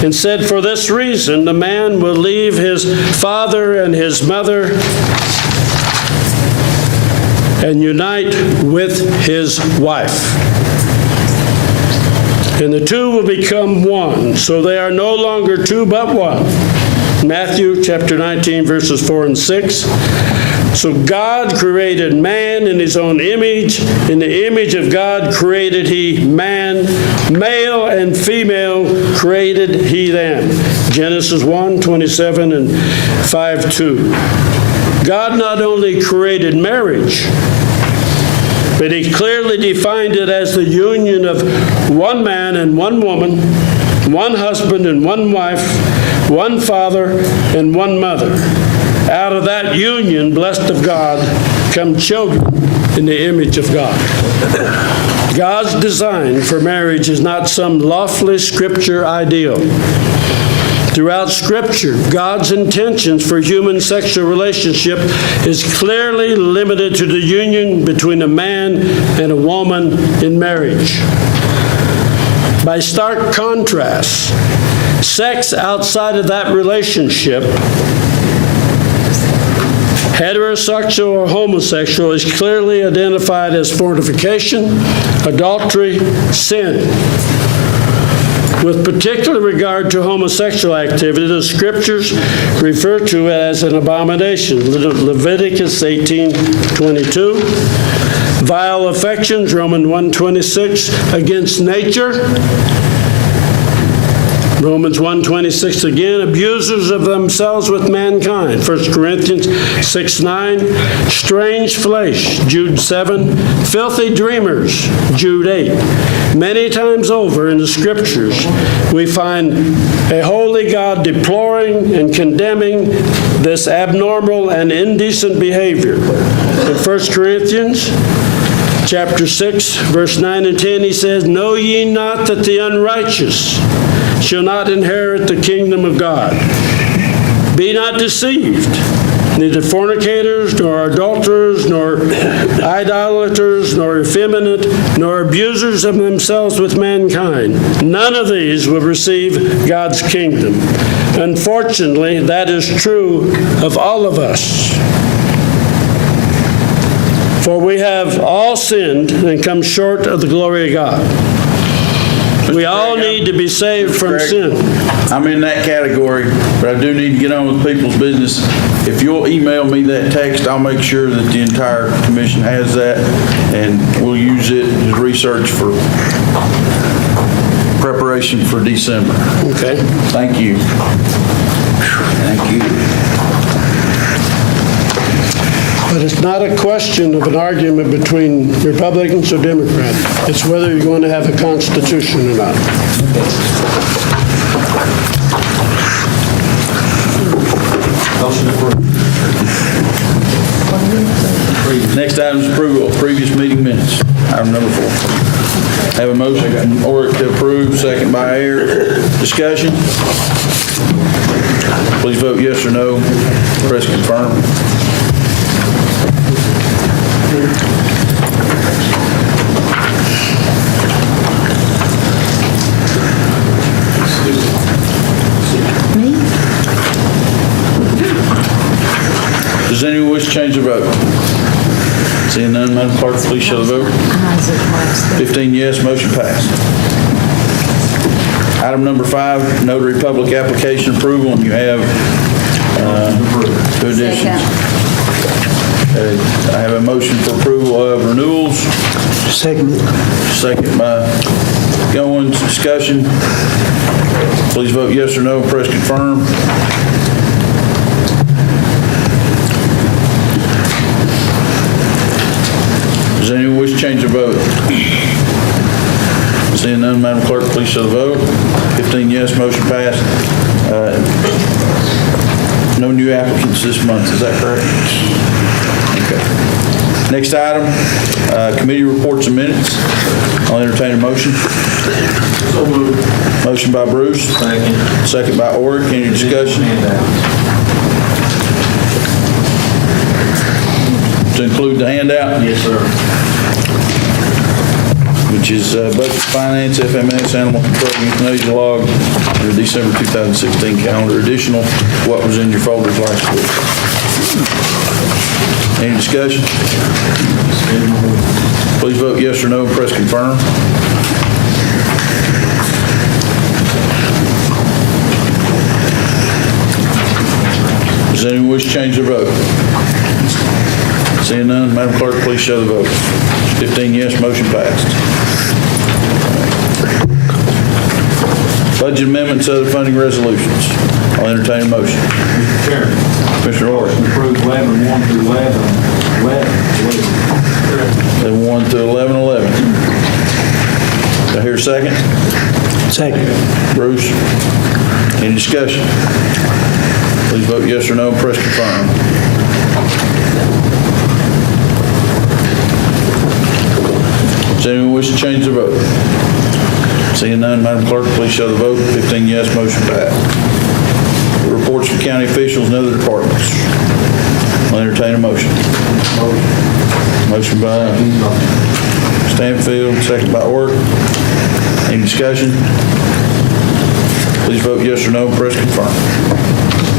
and said, for this reason, the man will leave his father and his mother and unite with his wife. And the two will become one, so they are no longer two but one. Matthew chapter 19, verses 4 and 6. So God created man in his own image. In the image of God created he man. Male and female created he them. Genesis 1, 27 and 5, 2. God not only created marriage, but he clearly defined it as the union of one man and one woman, one husband and one wife, one father and one mother. Out of that union, blessed of God, come children in the image of God. God's design for marriage is not some lofty Scripture ideal. Throughout Scripture, God's intentions for human sexual relationship is clearly limited to the union between a man and a woman in marriage. By stark contrast, sex outside of that relationship, heterosexual or homosexual, is clearly identified as fornication, adultery, sin. With particular regard to homosexual activity, the Scriptures refer to it as an abomination. Leviticus 18:22. Vile affections, Romans 1:26. Against nature, Romans 1:26 again. Abusers of themselves with mankind, 1 Corinthians 6:9. Strange flesh, Jude 7. Filthy dreamers, Jude 8. Many times over in the Scriptures, we find a holy God deploring and condemning this abnormal and indecent behavior. In 1 Corinthians chapter 6, verse 9 and 10, he says, "Know ye not that the unrighteous shall not inherit the kingdom of God? Be not deceived. Neither fornicators, nor adulterers, nor idolaters, nor effeminate, nor abusers of themselves with mankind. None of these will receive God's kingdom." Unfortunately, that is true of all of us. For we have all sinned and come short of the glory of God. We all need to be saved from sin. I'm in that category, but I do need to get on with people's business. If you'll email me that text, I'll make sure that the entire commission has that, and we'll use it as research for preparation for December. Okay. Thank you. Thank you. But it's not a question of an argument between Republicans or Democrats. It's whether you're going to have a constitution or not. Motion approved. Next item is approval of previous meeting minutes. Item number 4. Have a motion from Oric to approve, second by Ayer. Discussion? Please vote yes or no. Press confirm. Me? Does anyone wish to change their vote? Seeing none, Madam Clerk, please show the vote. Isaac Marks. 15 yes, motion passed. Item number 5, notary public application approval, and you have 2 additions. I have a motion for approval of renewals. Second. Second by Goins. Discussion. Please vote yes or no. Press confirm. Does anyone wish to change their vote? Seeing none, Madam Clerk, please show the vote. 15 yes, motion passed. No new applicants this month, is that correct? Okay. Next item, committee reports and minutes. I'll entertain a motion. So moved. Motion by Bruce. Second. Second by Oric. Any discussion? To include the handout? Yes, sir. Which is budget, finance, FMS, animal control, euthanasia log, your December 2016 calendar, additional what was in your folders last week. Any discussion? Please vote yes or no and press confirm. Does anyone wish to change their vote? Seeing none, Madam Clerk, please show the vote. 15 yes, motion passed. Budget amendments, other funding resolutions. I'll entertain a motion. Mr. Chairman. Commissioner Orr. Approve 11, 1 through 11. 11. 11-1 through 11-11. Do I hear a second? Second. Bruce, any discussion? Please vote yes or no, press confirm. Does anyone wish to change their vote? Seeing none, Madam Clerk, please show the vote. 15 yes, motion passed. Reports from county officials and other departments. I'll entertain a motion. Motion by Stanfield, second by Orr. Any discussion? Please vote yes or no, press confirm.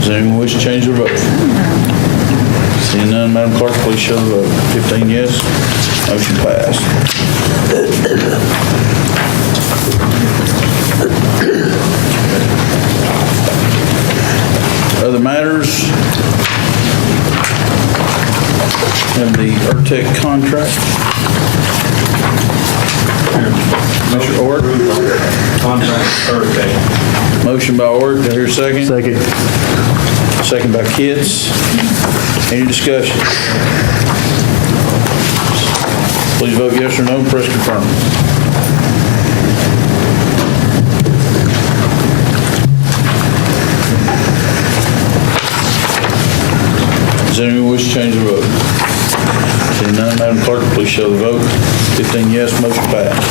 Does anyone wish to change their vote? Seeing none, Madam Clerk, please show the vote. 15 yes, motion passed. Other matters? Have the ERTEC contract. Mr. Ort? Contract Thursday. Motion by Ort, do I hear a second? Second. Second by Kitts. Any discussion? Please vote yes or no, press confirm. Does anyone wish to change their vote? Seeing none, Madam Clerk, please show the vote. 15 yes, motion passed.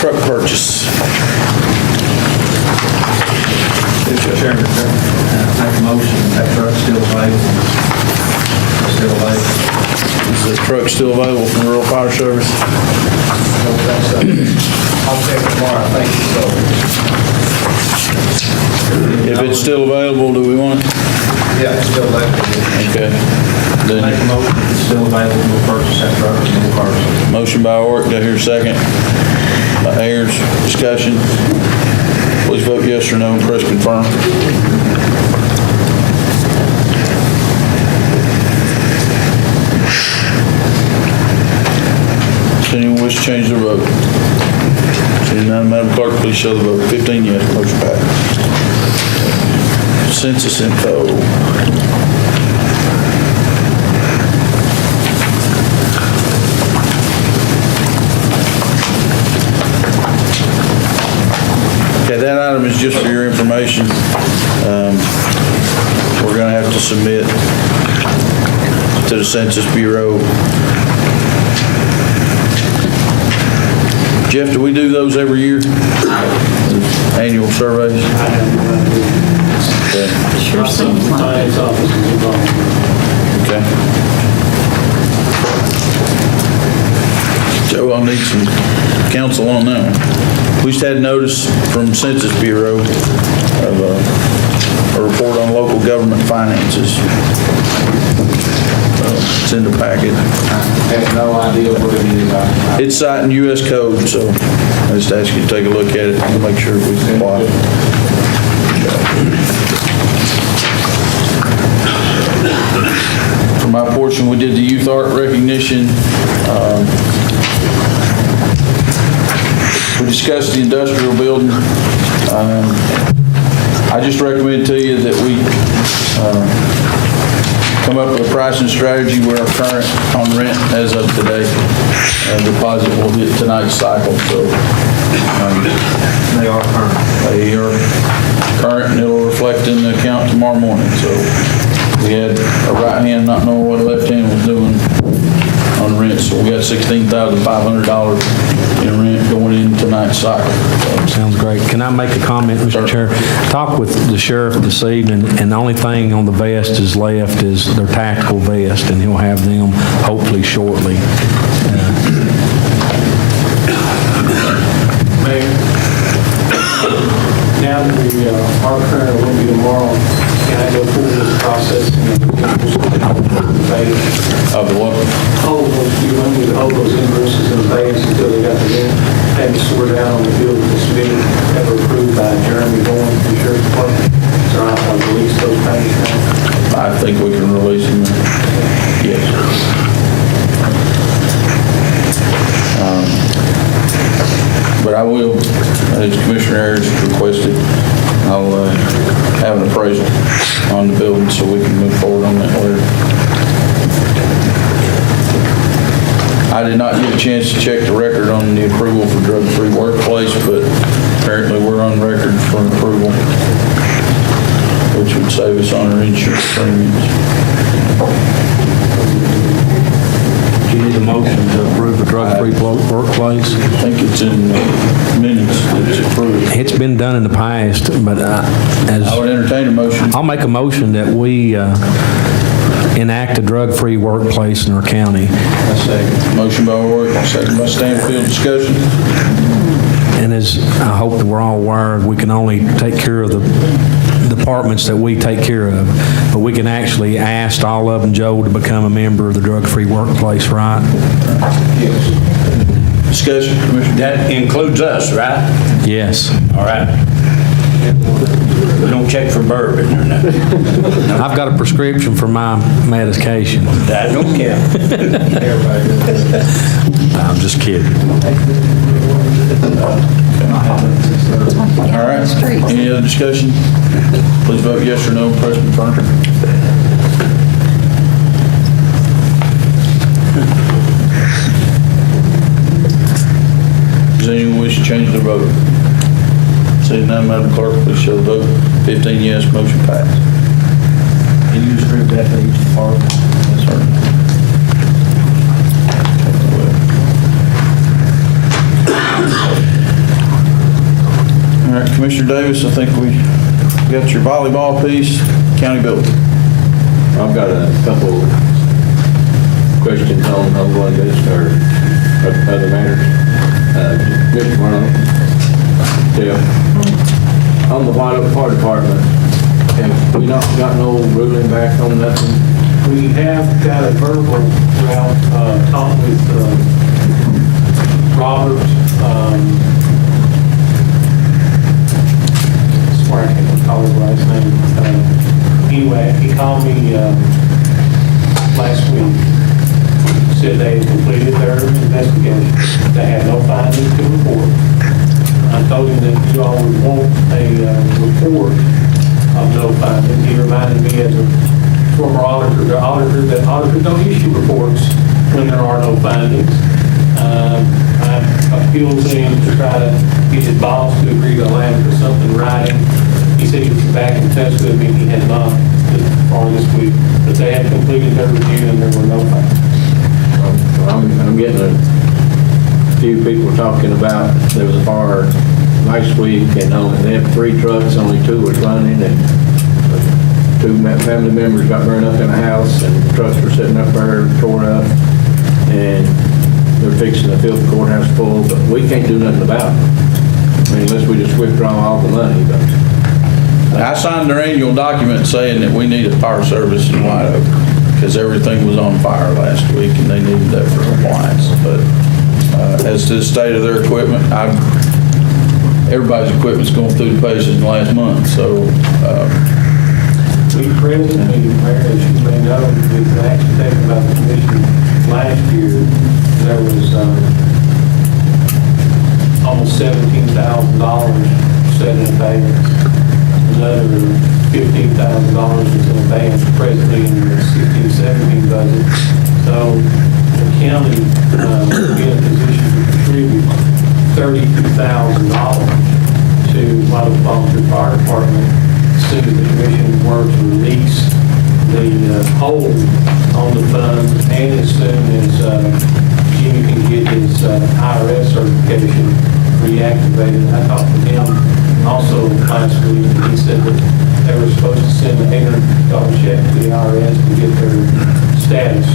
Truck purchase. Mr. Chairman, make a motion, that truck's still available. Still available. Is the truck still available from the Rural Fire Service? I'll check tomorrow, thank you, so. If it's still available, do we want it? Yeah, it's still available. Okay. Make a Then, motion, it's still available, we'll purchase that truck, and we'll purchase it. motion by Ort, do I hear a second? By Ayers, discussion. Please vote yes or no and press confirm. Does anyone wish to change their vote? Seeing none, Madam Clerk, please show the vote. 15 yes, motion passed. Census info. Okay, that item is just for your information. We're going to have to submit to the Census Bureau. Jeff, do we do those every year? Annual surveys? Okay. Sure seems like it. Okay. Joe, I'll need some counsel on that one. We just had notice from Census Bureau of a report on local government finances. It's in the packet. I have no idea what it is. It's citing U.S. code, so I just ask you to take a look at it and make sure we comply. For my portion, we did the youth art recognition. We discussed the industrial building. I just recommend to you that we come up with a pricing strategy where our current on rent as of today deposit will hit tonight's cycle. So They are current. they are current and it'll reflect in the account tomorrow morning. So we had a right hand not knowing what a left hand was doing on rent. So we got $16,500 in rent going in tonight's cycle. Sounds great. Can I make a comment, Mr. Chair? Talked with the sheriff this evening, and the only thing on the vest is left is their tactical vest, and he'll have them hopefully shortly. Mayor, now that the arbitrator will be tomorrow, can I go through this process and Of the what? hold those, you want me to hold those invoices in advance until they got the payments sorted out on the bill that's submitted, that were approved by Jeremy Bourne, the sheriff's department? So I'll release those payments now. I think we can release them. Yes. But I will, as Commissioner Ayers requested, I'll have an appraisal on the building so we can move forward on that later. I did not get a chance to check the record on the approval for drug-free workplace, but apparently we're on record for approval, which would save us on our insurance premiums. Do you need a motion to approve the drug-free workplace? I think it's in minutes that it's approved. It's been done in the past, but I as, would entertain a motion. I'll make a motion that we enact a drug-free workplace in our county. Motion by Roy, second by Stanfield. Discussion. And as I hope that we're all aware, we can only take care of the departments that we take care of, but we can actually ask all of them, Joe, to become a member of the drug-free workplace, right? Discussion, Commissioner. That includes us, right? Yes. All right. We don't check for bourbon or nothing. I've got a prescription for my medication. That don't count. I'm just kidding. All right. Any other discussion? Please vote yes or no, President Turner. Does anyone wish to change their vote? Seeing none, Madam Clerk, please show the vote. 15 yes, motion passed. Can you distribute that to each department? Yes, sir. All right, Commissioner Davis, I think we got your volleyball piece, county building. I've got a couple questions on one of this or other matters. Mr. Brown, on the White Oak Fire Department, have we not got no ruling back on nothing? We have got a verbal route, talk with Robert, swear I can't recall his last name. Anyway, he called me last week, said they had completed their investigation. They had no findings to report. I told him that you all would want a report of no findings. He reminded me as a former auditor, that auditors don't issue reports when there are no findings. I appealed to him to try to get his boss to agree to allow him for something in writing. He said he would be back in touch with me. He had not for this week, but they had completed their review and there were no findings. I'm getting a few people talking about there was a fire last week and they had 3 trucks, only 2 was running, and 2 family members got burned up in a house and the trucks were sitting up there tore up and they're fixing to fill the courthouse full, but we can't do nothing about it. I mean, unless we just withdraw all the money, but I signed their annual document saying that we needed fire service in White Oak because everything was on fire last week and they needed that for compliance. But as to the state of their equipment, everybody's equipment's going through the paces in the last month, so. We presently, Mayor, as you may know, we've actually taken about the commission last year. There was almost $17,000 set in advance. Another $15,000 is in advance presently in the 16-17 budget. So the county will be in a position to contribute $32,000 to White Oak Volunteer Fire Department as soon as the commission were to release the hold on the funds and as soon as Jimmy can get his IRS certification reactivated. I talked to him also last week, and he said that they were supposed to send an $800 check to the IRS to get their status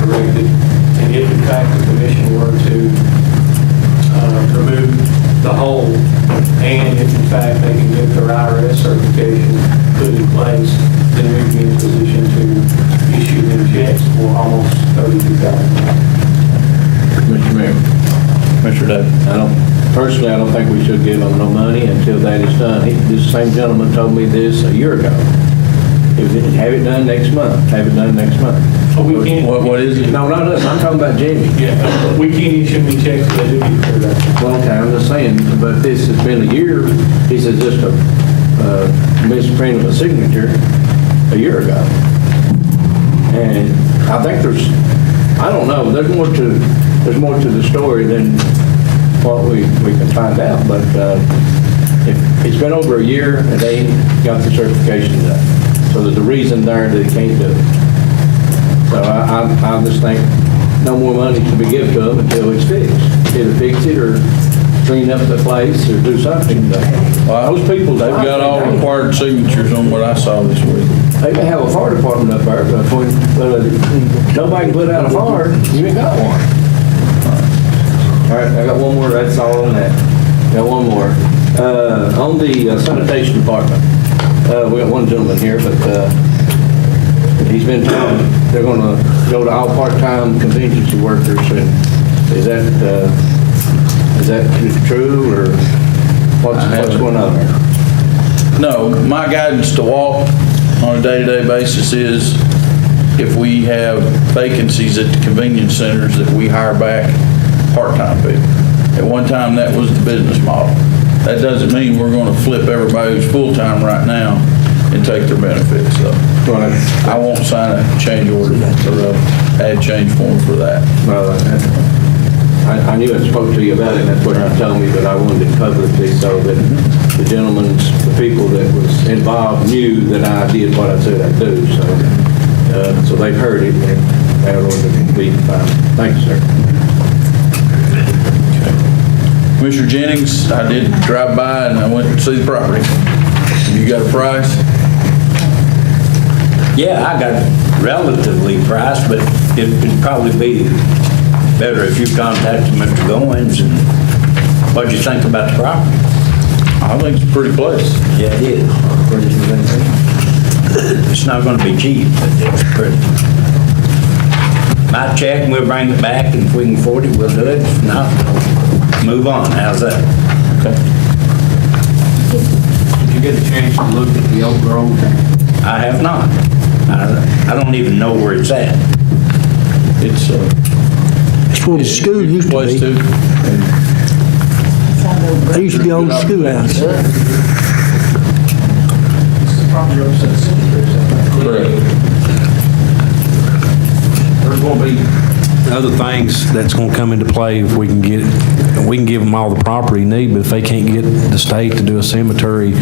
corrected. And if in fact the commission were to remove the hold, and if in fact they can get their IRS certification put in place, then we'd be in a position to issue them checks for almost $32,000. Mr. Mayor, Mr. Davis. personally, I don't think we should give them no money until that is done. This same gentleman told me this a year ago. Have it done next month, have it done next month. Oh, we can't. What is it? No, I'm talking about Jimmy. Yeah, we can't issue any checks, but they do get cleared up. Well, okay, I'm just saying, but this has been a year, he says just a misprint of a signature a year ago. And I think I don't know, there's more to the story than what we can find out, but if it's been over a year and they ain't got the certification done. So there's a reason there that they can't do it. So I just think no more money to be given to them until it's fixed. Either fix it or clean up the place or do something. Well, Those people, they've got all required signatures on what I saw this week. They may have a fire department up there, but when nobody can put out a fire, you ain't got one. All right, I got one more, that's all on that. Got one more. On the sanitation department, we got one gentleman here, but he's been told they're going to go to all part-time contingency workers, and is that true, or what's going on there? No, my guidance to Walt on a day-to-day basis is if we have vacancies at the convenience centers that we hire back part-time people. At one time, that was the business model. That doesn't mean we're going to flip everybody who's full-time right now and take their benefits. So I won't sign a change order or add change form for that. Well, I knew I spoke to you about it, and that's what you told me, but I wanted it publicly so that the the people that was involved knew that I did what I said I'd do. So they've heard it, and that'll be fine. Thank you, sir. Commissioner Jennings, I did drive by and I went to see the property. You got a price? Yeah, I got relatively priced, but it'd probably be better if you contacted Mr. Goins and what'd you think about the property? I think it's a pretty place. Yeah, it is. It's not going to be cheap, but it's pretty. Might check and we'll bring it back, and if we can afford it, we'll do it. If not, move on. How's that? Okay. Did you get a chance to look at the Oak Grove? I have not. I don't even know where it's at. It's It's where the school used to place be. too. There used to be old schoolhouse. Correct. There's going to be Other things that's going to come into play if we can give them all the property need, but if they can't get the state to do a cemetery,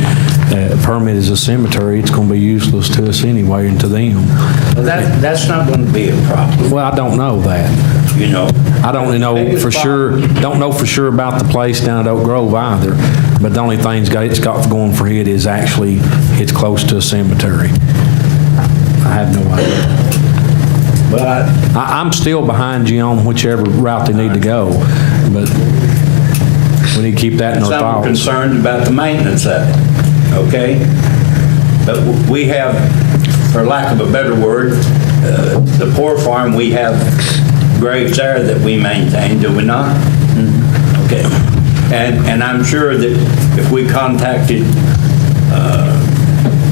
permit as a cemetery, it's going to be useless to us anyway and to them. Well, that's not going to be a problem, Well, I don't know that. you know. I don't know for sure, don't know for sure about the place down at Oak Grove either, but the only thing it's got going for it is actually it's close to a cemetery. I have no idea. But I'm still behind you on whichever route they need to go, but we need to keep that in our I'm thoughts. concerned about the maintenance of it, okay? But we have, for lack of a better word, the poor farm, we have graves there that we maintain, do we not? Okay. And I'm sure that if we contacted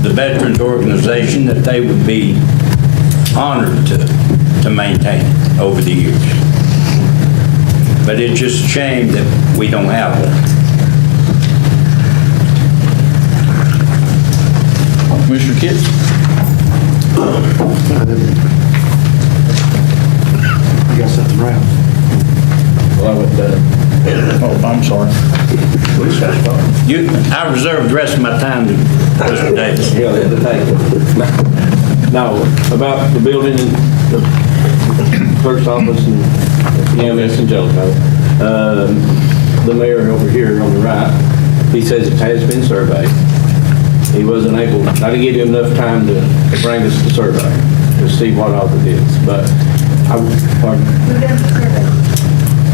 the Veterans Organization, that they would be honored to maintain it over the years. But it's just a shame that we don't have one. Commissioner Kitts? You got something around? Well, I would, Oh, I'm sorry. I reserve the rest of my time to Mr. Davis. yeah, the thing. Now, about the building and the clerk's office and EMS and Jellicoe, the mayor over here on the right, he says it has been surveyed. He wasn't able, I didn't give him enough time to bring us the survey to see what all it is, but pardon?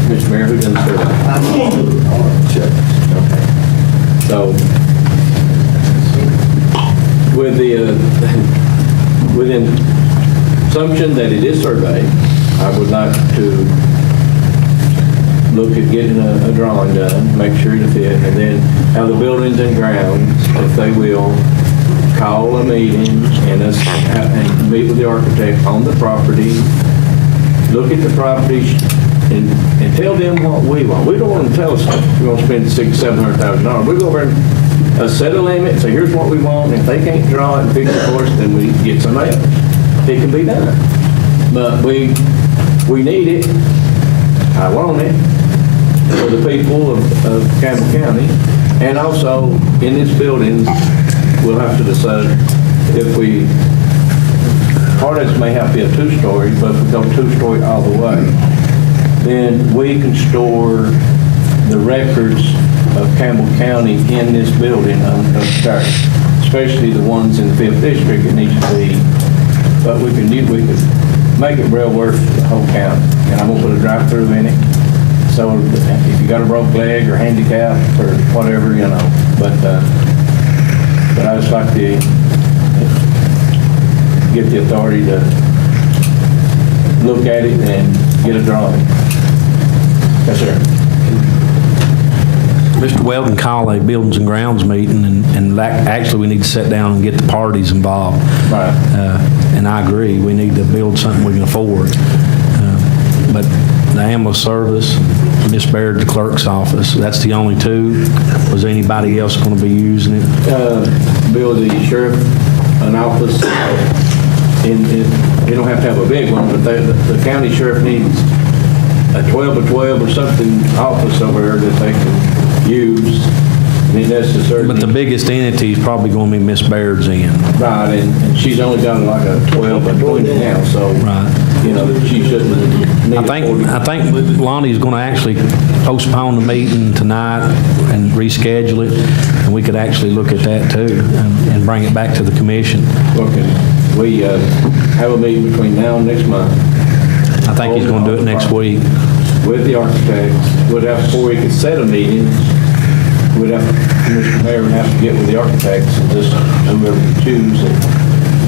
Mr. Mayor, who done the survey? Okay. So, with the assumption that it is surveyed, I would like to look at getting a drawing done, make sure it fit, and then have the buildings and grounds, if they will, call a meeting and meet with the architect on the property, look at the property, and tell them what we want. We don't want them to tell us we're going to spend $600,000-$700,000. We go over and set a limit, say here's what we want. If they can't draw it and fix it for us, then we get somebody else. It can be done. But we need it. I want it for the people of Campbell County. And also, in this building, we'll have to decide if part of this may have to be a two-story, but if we go two-story all the way, then we can store the records of Campbell County in this building upstairs, especially the ones in the 5th District. It needs to be, but we could make it real worth the whole county. And I'm going to put a drive-through in it. So if you got a broke leg or handicap or whatever, but I just like to get the authority to look at it and get a drawing. Yes, sir. Mr. Weldon called a Buildings and Grounds meeting, and actually we need to sit down and get the parties involved. Right. And I agree, we need to build something we can afford. But the ambulance service, Miss Baird, the clerk's office, that's the only two. Was anybody else going to be using it? Bill, the sheriff, an office, you don't have to have a big one, but the county sheriff needs a 12 by 12 or something office over there that they can use. But the biggest entity is probably going to be Miss Baird's end. Right, and she's only got like a 12 by 20 now, so, Right. She shouldn't need I think Lonnie's going to actually postpone the meeting tonight and reschedule it, and we could actually look at that too and bring it back to the commission. Okay. We have a meeting between now and next month. I think he's going to do it next week. With the architects. Before we could set a meeting, Mr. Mayor would have to get with the architects and just whoever we choose and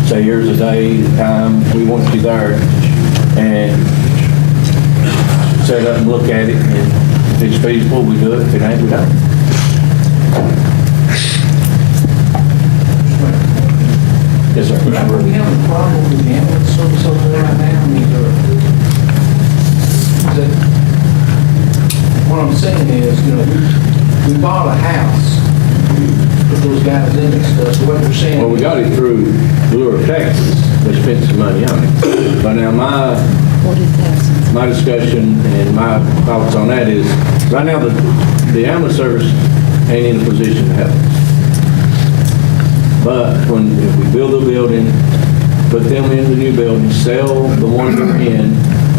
say, here's a day, time, we want you there, and set up and look at it, and if it's feasible, we do it. If it ain't, we don't. Yes, sir. We have a problem with the ambulance service over there right now. What I'm saying is, we bought a house, we put those guys in and stuff, so what they're saying. Well, we got it through Lure, Texas. They spent some money on it. But now my discussion and my thoughts on that is, right now the ambulance service ain't in a position to help us. But if we build a building, put them in the new building, sell the one they're in,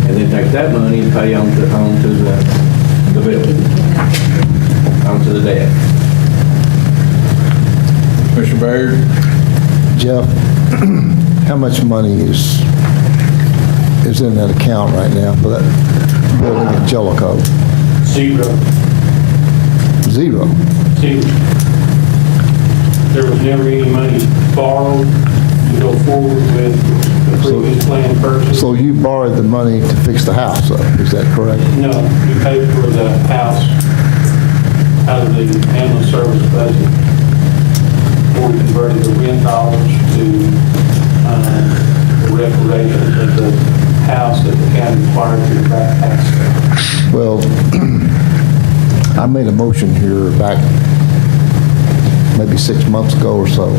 and then take that money and pay on to the building, onto the debt. Mr. Baird? Jeff, how much money is in that account right now for that building at Jellicoe? Zero. Zero? Zero. There was never any money borrowed to go forward with the previous plan purchase. So you borrowed the money to fix the house up, is that correct? No, we paid for the house out of the ambulance service budget. Before we converted the rent dollars to the reparations of the house that the county required to the back tax. Well, I made a motion here back maybe 6 months ago or so,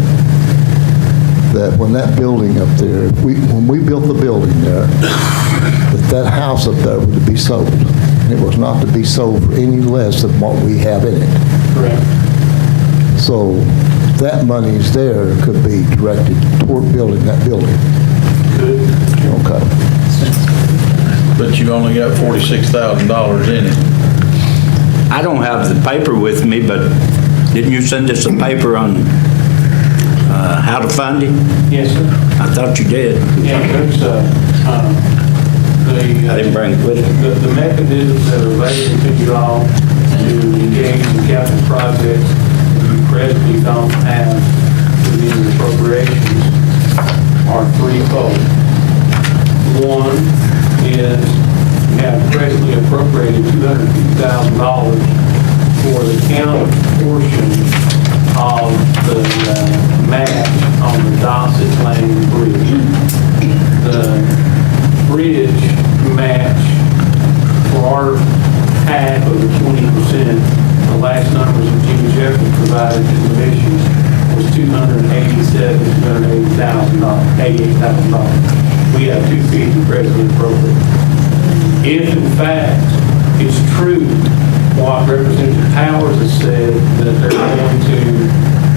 that when that building up there, when we built the building there, that house up there was to be sold. And it was not to be sold for any less than what we have in it. Correct. So that money is there, could be directed toward building that building. Good. Okay. But you only got $46,000 in it. I don't have the paper with me, but didn't you send us a paper on how to fund it? Yes, sir. I thought you did. Yeah, there's I didn't bring it with me. the mechanisms that are available to you all to engage in capital projects that you presently don't have within your appropriations are threefold. One is we have presently appropriated $250,000 for the county portion of the match on the Dosset Lane Bridge. The bridge match for our half of the 20%, the last numbers that Jimmy Jeffries provided to the commission was $288,000. We have $250 presently appropriate. If in fact it's true what Representative Powers has said, that they're going to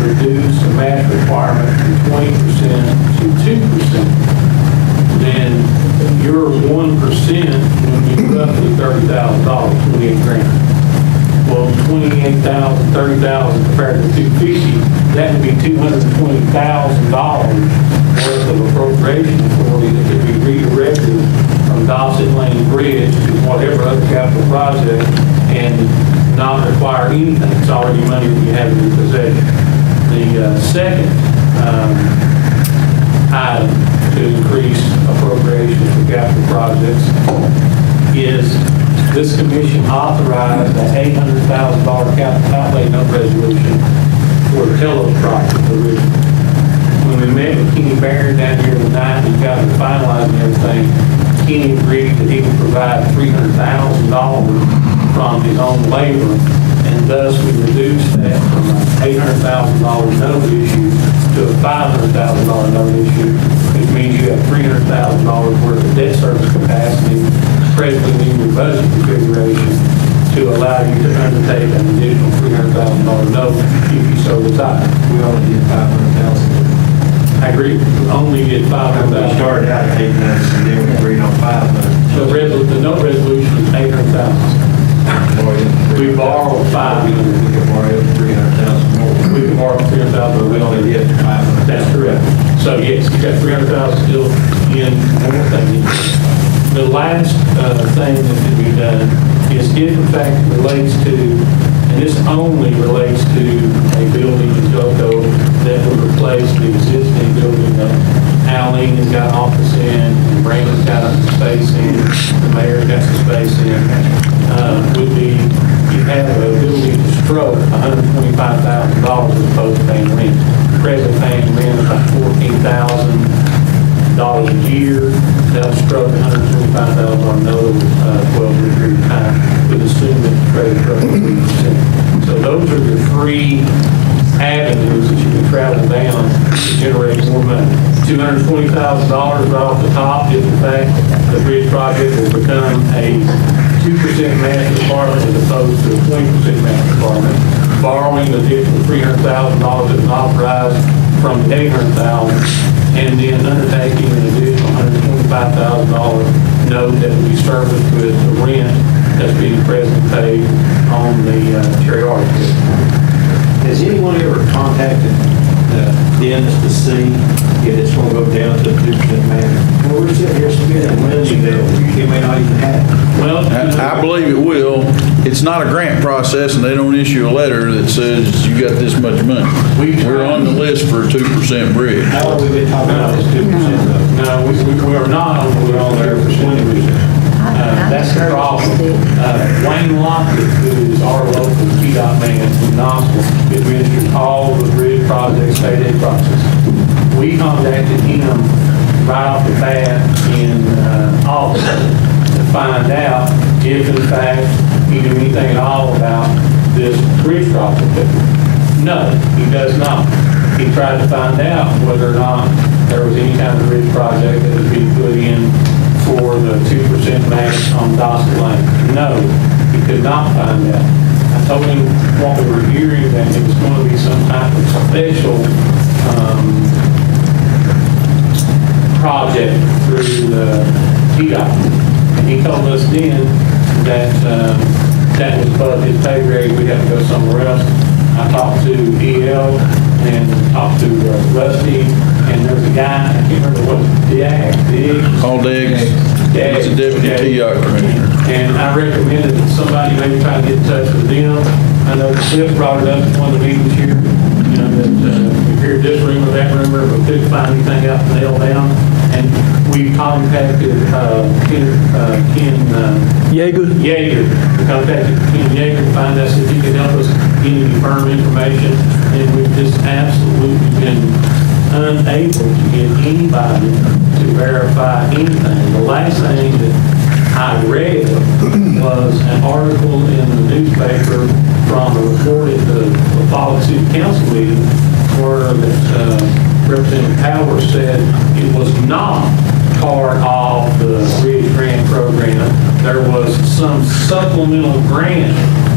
reduce the match requirement from 20% to 2%, then your 1% would be roughly $30,000, 28 grand. Well, 28,000, 30,000 compared to 250, that would be $220,000 worth of appropriation authority that could be redirected from Dosset Lane Bridge to whatever other capital project and not require anything. It's already money that you have in your possession. The second item to increase appropriations for capital projects is this commission authorized an $800,000 capital outlay note resolution for the Telos project originally. When we met with Kenny Barron down here tonight, we got to finalizing everything. Kenny agreed that he would provide $300,000 from his own labor, and thus we reduced that from an $800,000 note issue to a $500,000 note issue, which means you have $300,000 worth of debt service capacity presently in your budget configuration to allow you to undertake an additional $300,000 note if you so desire. We only did 500,000. I agree. We only did $500,000. We started out at 800, and then we agreed on 500. So the note resolution is $800,000. We borrowed $500,000. We could borrow $300,000 more. We could borrow $300,000, but we only did $500,000. That's correct. So yes, you got $300,000 still in one more thing. The last thing that can be done is if in fact it relates to, and this only relates to a building in Joco that would replace the existing building that Alene has got office in, and Brandon's got some space in, the mayor's got some space in, would be you have a building to stroke $125,000 as opposed to paying rent. Present paying rent is about $14,000 a year. They'll stroke $125,000 note over 12-year period of time with assuming that the credit stroke is 3%. So those are the three avenues that you can travel down to generate more money. $220,000 right off the top if in fact the bridge project will become a 2% match requirement as opposed to a 20% match requirement. Borrowing the additional $300,000 that was authorized from the $800,000 and then undertaking an additional $125,000 note that will be serviced with the rent that's being presently paid on the Cherry Arch. Has anyone ever contacted Dennis to see if it's going to go down to 2% match? Well, we're sitting here spending money that it may not even happen. Well, I believe it will. It's not a grant process, and they don't issue a letter that says you got this much money. We're on the list for a 2% bridge. How long have we been talking about this 2% though? no, we are not on there for 20%. That's the problem. Wayne Lockett, who is our local TDOT man from Knoxville, administers all the bridge projects, state aid process. We contacted him right off the bat in August to find out if, in fact, he knew anything at all about this bridge project. No, he does not. He tried to find out whether or not there was any kind of bridge project that would be put in for the 2% match on Dosset Lane. No, he could not find out. I told him what we were hearing, that it was going to be some type of special project through the TDOT. And he told us then that that was above his pay grade, we had to go somewhere else. I talked to EL and talked to Rusty, and there was a guy, I can't remember what, Paul Diggs. He's a deputy TDOT commissioner. and I recommended that somebody maybe try to get in touch with them. I know Cliff brought it up at one of the meetings here, you know, that we heard this rumor, that rumor, but couldn't find anything out to nail down. And we contacted Ken Yeager? Yeager. We contacted Ken Yeager to find out if he could help us get any firm information, and we've just absolutely been unable to get anybody to verify anything. The last thing that I read was an article in the newspaper from a report at the Pollock City Council meeting where Representative Powers said it was not part of the Ridge Grant program. There was some supplemental grant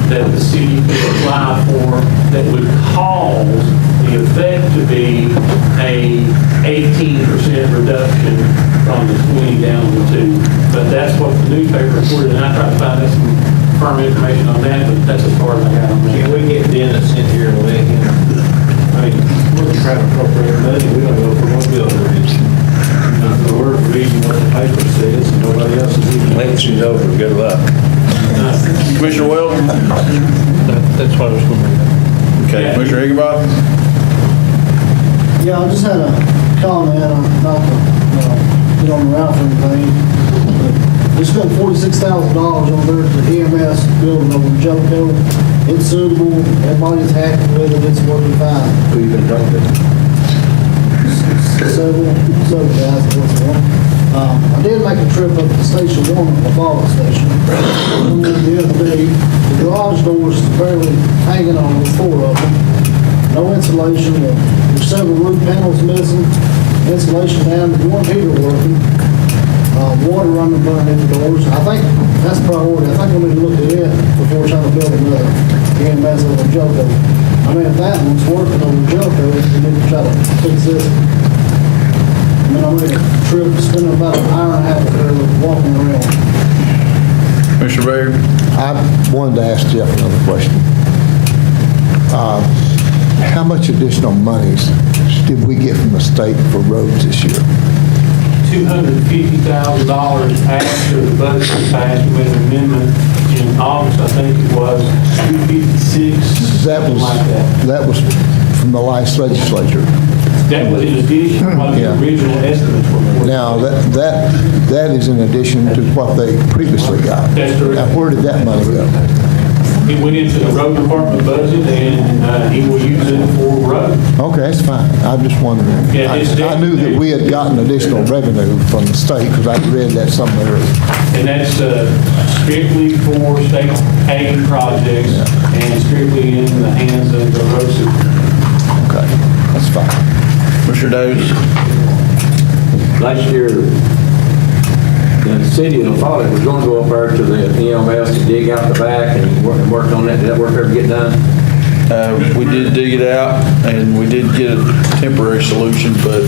that the city could apply for that would cause the effect to be a 18% reduction from the 20 down to 2. But that's what the newspaper reported, and I tried to find out some firm information on that, but that's as far as I got on that. Can we get Dennis in here and let him, I mean, we're trying to appropriate money, we don't know if we're going to be able to reach it. We're reading what the paper says, and nobody else is reading. Election's over, good luck. Commissioner Weldon? That's what I was going to read. Okay, Commissioner Higginbotham? Yeah, I just had a comment, not to get on the route for anything. But we spent $46,000 on there at the EMS building over in Jellicoe. It's suitable, everybody's happy with it, it's working fine. Who you been talking to? Several guys, that's one. I did make a trip up to Station 1, the Pollock Station. The other day, the garage doors barely hanging on, there's 4 of them. No insulation, there's several roof panels missing, insulation down, there's one heater working, water running burning at the doors. I think that's priority. I think we need to look at it before trying to build another EMS over in Jellicoe. I mean, if that one's working over in Jellicoe, we need to try to fix this. I mean, I made a trip, spending about an hour and a half there walking around. Commissioner Baird? I wanted to ask Jeff another question. How much additional monies did we get from the state for roads this year? $250,000 after the budget was passed, we made an amendment in August, I think it was, 256, something like that. That was from the last legislature. That was in addition to what the Yeah. original estimates were. Now, that is in addition to what they previously got. That's correct. Now, where did that money go? It went into the road department budget, and he will use it for road. Okay, that's fine. I'm just wondering. Yeah, it's I knew that we had gotten additional revenue from the state because I read that somewhere. And that's strictly for state aid projects and strictly in the hands of the road superintendent. Okay, that's fine. Commissioner Davis? Last year, the city of Pollock was going to go up there to the EMS to dig out the back and work on that. Did that work ever get done? We did dig it out, and we did get a temporary solution, but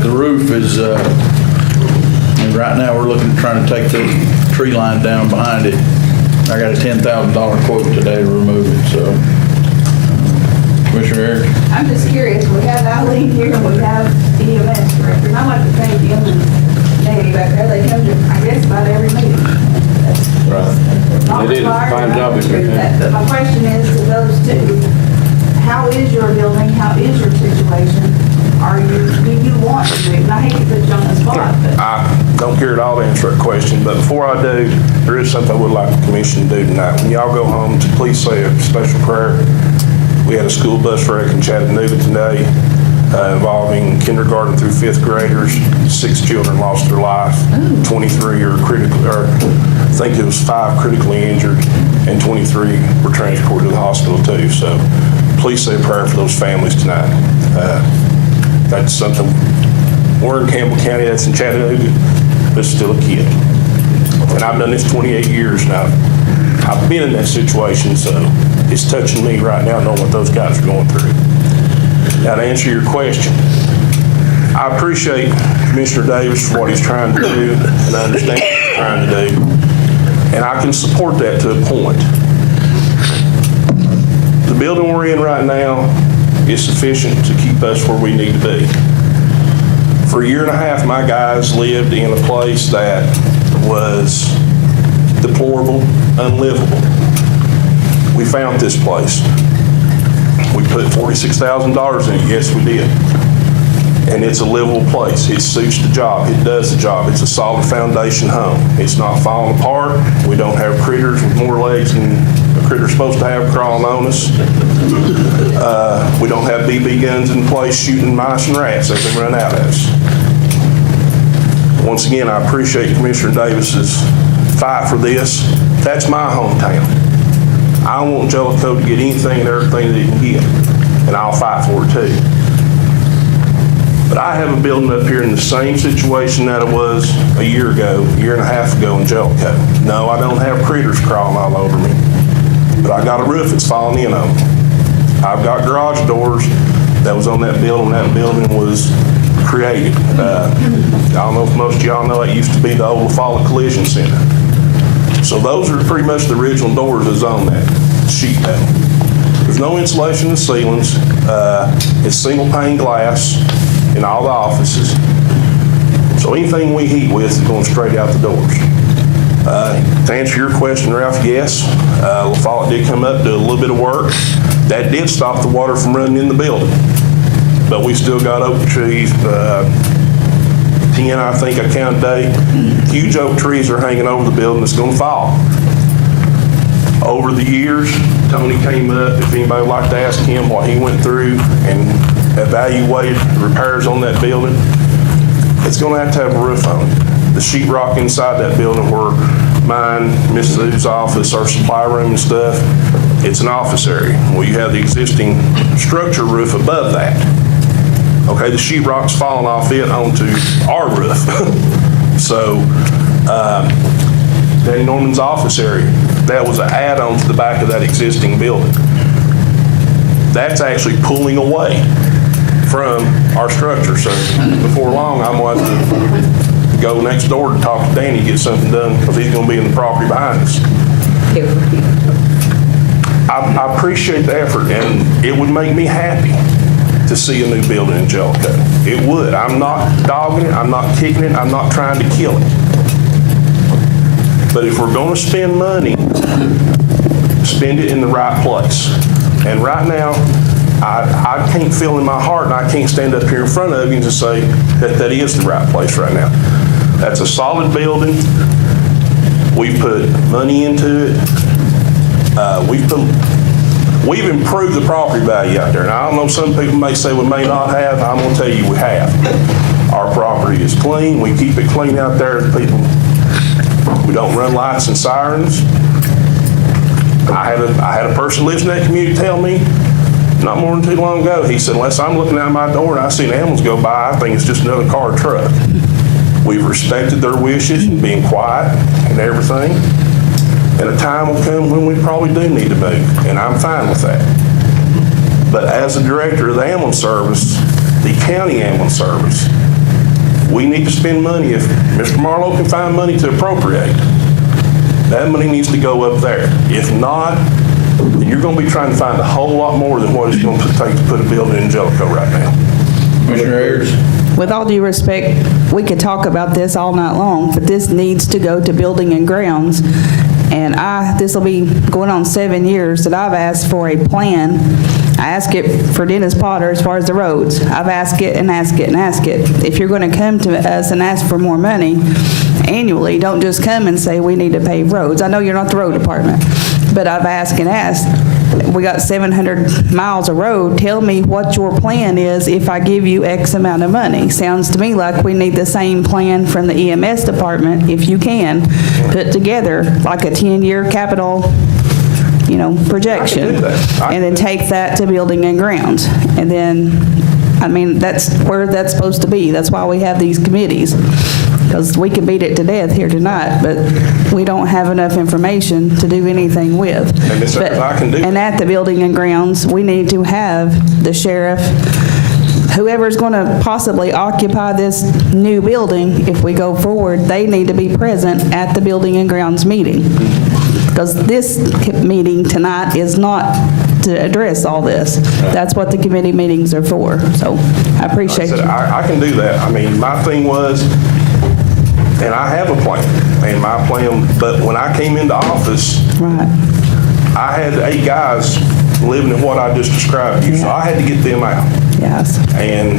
the roof is, and right now we're looking, trying to take the tree line down behind it. I got a $10,000 quote today to remove it, so. Commissioner Eric? I'm just curious, we have Eileen here and we have EMS director. How much to pay Jim and Danny back there? They come to, I guess, about every meeting. Right. They did a fine job. But my question is to those two, how is your building? How is your situation? Do you want to move? And I hate to put you on the spot, but. I don't care at all to answer that question, but before I do, there is something I would like the commission to do tonight. When y'all go home, please say a special prayer. We had a school bus wreck in Chattanooga today involving kindergarten through 5th graders. 6 children lost their life. 23 are critically, or I think it was 5 critically injured, and 23 were transported to the hospital too. So please say a prayer for those families tonight. That's something, we're in Campbell County, that's in Chattanooga, but still a kid. And I've done this 28 years now. I've been in that situation, so it's touching me right now knowing what those guys are going through. Now, to answer your question, I appreciate Commissioner Davis for what he's trying to do, and I understand what he's trying to do, and I can support that to a point. The building we're in right now is sufficient to keep us where we need to be. For a year and a half, my guys lived in a place that was deplorable, unlivable. We found this place. We put $46,000 in it. Yes, we did. And it's a livable place. It suits the job. It does the job. It's a solid foundation home. It's not falling apart. We don't have critters with more legs than a critters supposed to have crawling on us. We don't have BB guns in place shooting mice and rats as they run out at us. Once again, I appreciate Commissioner Davis's fight for this. That's my hometown. I want Jellicoe to get anything and everything that he can get, and I'll fight for it too. But I have a building up here in the same situation that it was a year and a half ago in Jellicoe. No, I don't have critters crawling all over me, but I got a roof that's falling in on me. I've got garage doors that was on that building. That building was created. I don't know if most of y'all know, it used to be the old Fallen Collision Center. So those are pretty much the original doors that's on that sheet metal. There's no insulation in the ceilings. It's single pane glass in all the offices. So anything we heat with is going straight out the doors. To answer your question, Ralph, yes, La Follette did come up, do a little bit of work. That did stop the water from running in the building. But we still got oak trees, 10, I think I counted today. Huge oak trees are hanging over the building that's going to fall. Over the years, Tony came up, if anybody would like to ask him what he went through and evaluated the repairs on that building, it's going to have a roof on it. The sheetrock inside that building where mine, Miss Sue's office, our supply room and stuff, it's an office area. Well, you have the existing structure roof above that. Okay, the sheetrock's falling off it onto our roof. So, Danny Norman's office area, that was an add-on to the back of that existing building. That's actually pulling away from our structure. So before long, I'm going to go next door to talk to Danny, get something done, because he's going to be in the property behind us. I appreciate the effort, and it would make me happy to see a new building in Jellicoe. It would. I'm not dogging it. I'm not kicking it. I'm not trying to kill it. But if we're going to spend money, spend it in the right place. And right now, I can't feel in my heart, and I can't stand up here in front of you and just say that that is the right place right now. That's a solid building. We've put money into it. We've improved the property value out there. And I don't know, some people may say we may not have. I'm going to tell you we have. Our property is clean. We keep it clean out there. People, we don't run lights and sirens. I had a person lives in that community tell me not more than too long ago, he said, unless I'm looking out my door and I see an ambulance go by, I think it's just another car or truck. We've respected their wishes and being quiet and everything. And a time will come when we probably do need to move, and I'm fine with that. But as a director of the ambulance service, the county ambulance service, we need to spend money. If Mr. Marlowe can find money to appropriate, that money needs to go up there. If not, then you're going to be trying to find a whole lot more than what it's going to take to put a building in Jellicoe right now. Commissioner Ayers? With all due respect, we could talk about this all night long, but this needs to go to Building and Grounds. And this will be going on 7 years that I've asked for a plan. I asked it for Dennis Potter as far as the roads. I've asked it and asked it and asked it. If you're going to come to us and ask for more money annually, don't just come and say we need to pave roads. I know you're not the road department, but I've asked and asked. We got 700 miles of road. Tell me what your plan is if I give you X amount of money. Sounds to me like we need the same plan from the EMS department, if you can, put together like a 10-year capital, projection. And then take that to Building and Grounds. And then, that's where that's supposed to be. That's why we have these committees. Because we can beat it to death here tonight, but we don't have enough information to do anything with. And at the Building and Grounds, we need to have the sheriff, whoever's going to possibly occupy this new building, if we go forward, they need to be present at the Building and Grounds meeting. Because this meeting tonight is not to address all this. That's what the committee meetings are for. So I appreciate you. I can do that. My thing was, and I have a plan, and my plan, but when I came into office, right, I had 8 guys living in what I just described to you, so I had to get them out. Yes. And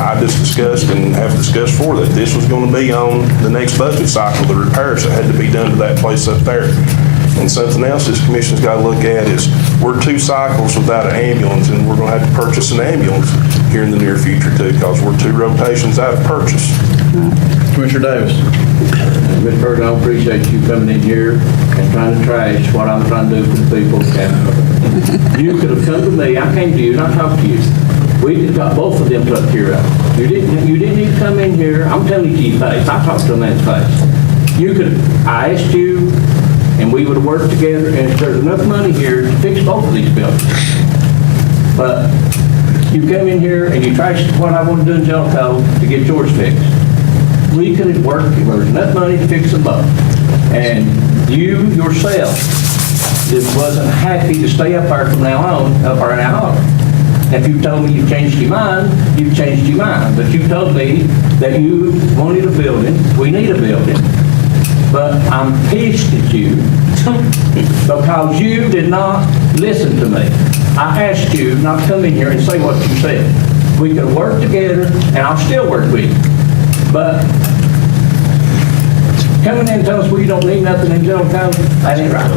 I just discussed and have discussed before that this was going to be on the next budget cycle, the repairs that had to be done to that place up there. And something else this commission's got to look at is we're 2 cycles without an ambulance, and we're going to have to purchase an ambulance here in the near future too, because we're 2 rotations out of purchase. Commissioner Davis. Mr. Burton, I appreciate you coming in here and trying to trash what I'm trying to do for the people of Canada. You could have come to me, I came to you and I talked to you. We could have got both of them took care of. You didn't need to come in here, I'm telling you to your face, I talked to a man's face. You could, I asked you, and we would have worked together, and if there's enough money here to fix both of these buildings. But you came in here and you trashed what I want to do in Jellicoe to get yours fixed. We could have worked, if there was enough money to fix them both. And you yourself just wasn't happy to stay up there from now on, up there now on. If you told me you changed your mind, you've changed your mind. But you told me that you wanted a building, we need a building. But I'm pissed at you because you did not listen to me. I asked you not to come in here and say what you said. We could have worked together, and I'll still work with you. But coming in and tell us we don't need nothing in Jellicoe, that ain't right.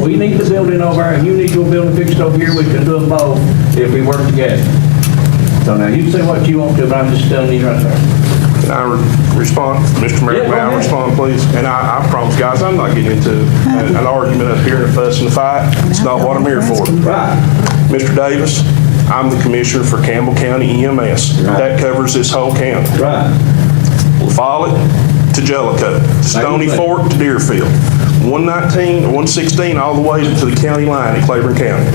We need the building over there, and you need your building fixed over here. We can do them both if we work together. So now, you can say what you want to, but I'm just telling you right there. Can I respond, Mr. Mayor? Yeah, May I respond, please? And I promise, guys, I'm not getting into an argument up here and a fuss and a fight. It's not what I'm here for. Right. Mr. Davis, I'm the commissioner for Campbell County EMS. Right. That covers this whole county. Right. Follett to Jellicoe, to Stony Fork to Deerfield, 119, 116, all the way to the county line in Claiborne County.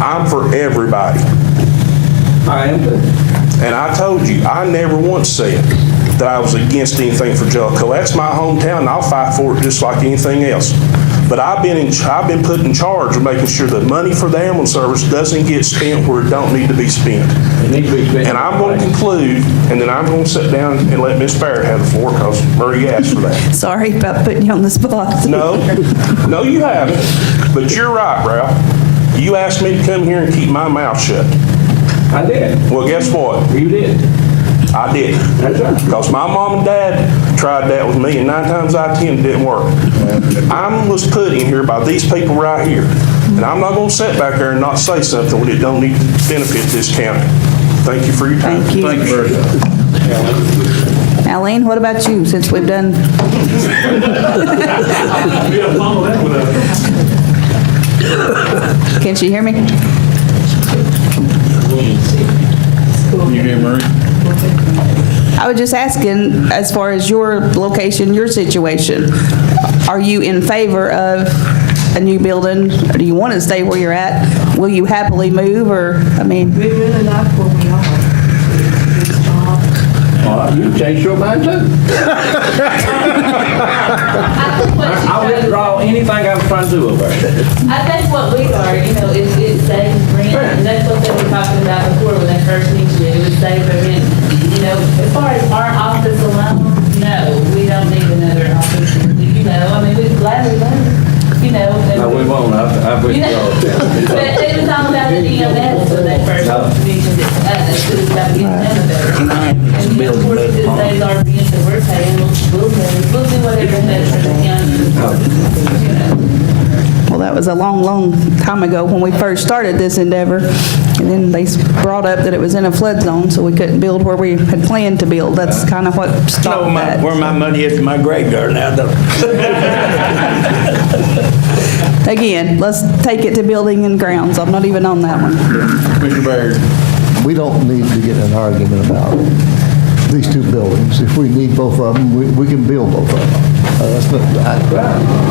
I'm for everybody. I am too. And I told you, I never once said that I was against anything for Jellicoe. That's my hometown, and I'll fight for it just like anything else. But I've been put in charge of making sure that money for the ambulance service doesn't get spent where it don't need to be spent. It needs to be spent. And I'm going to conclude, and then I'm going to sit down and let Ms. Barrett have the floor because Murray asked for that. Sorry about putting you on the spot. No, you haven't. But you're right, Ralph. You asked me to come here and keep my mouth shut. I did. Well, guess what? You did. I didn't. That's right. Because my mom and dad tried that with me, and 9 times out of 10 it didn't work. I was put in here by these people right here, and I'm not going to sit back there and not say something when it don't need to benefit this county. Thank you for your time. Thank you. Thank you very much. Aline, what about you, since we've done? Can she hear me? You hear Murray? I was just asking, as far as your location, your situation, are you in favor of a new building? Or do you want to stay where you're at? Will you happily move, or, I mean? We really like where we are. You changed your mind too. I withdraw anything I was trying to do over there. I think what we are, it saves rent, and that's what they were talking about before when they first mentioned it, it would save the rent. As far as our office alone, no, we don't need another office. I mean, we'd gladly leave, No, we won't. I withdraw. But it was all about the EMS when they first mentioned it to us. It was about getting them a better. And of course, if it saves our rent that we're paying, we'll do whatever necessary for the county. Well, that was a long, long time ago when we first started this endeavor. And then they brought up that it was in a flood zone, so we couldn't build where we had planned to build. That's kind of what stopped that. Where my money is in my graveyard now, though. Again, let's take it to building and grounds. I'm not even on that one. Mr. Baird. We don't need to get in an argument about these 2 buildings. If we need both of them, we can build both of them.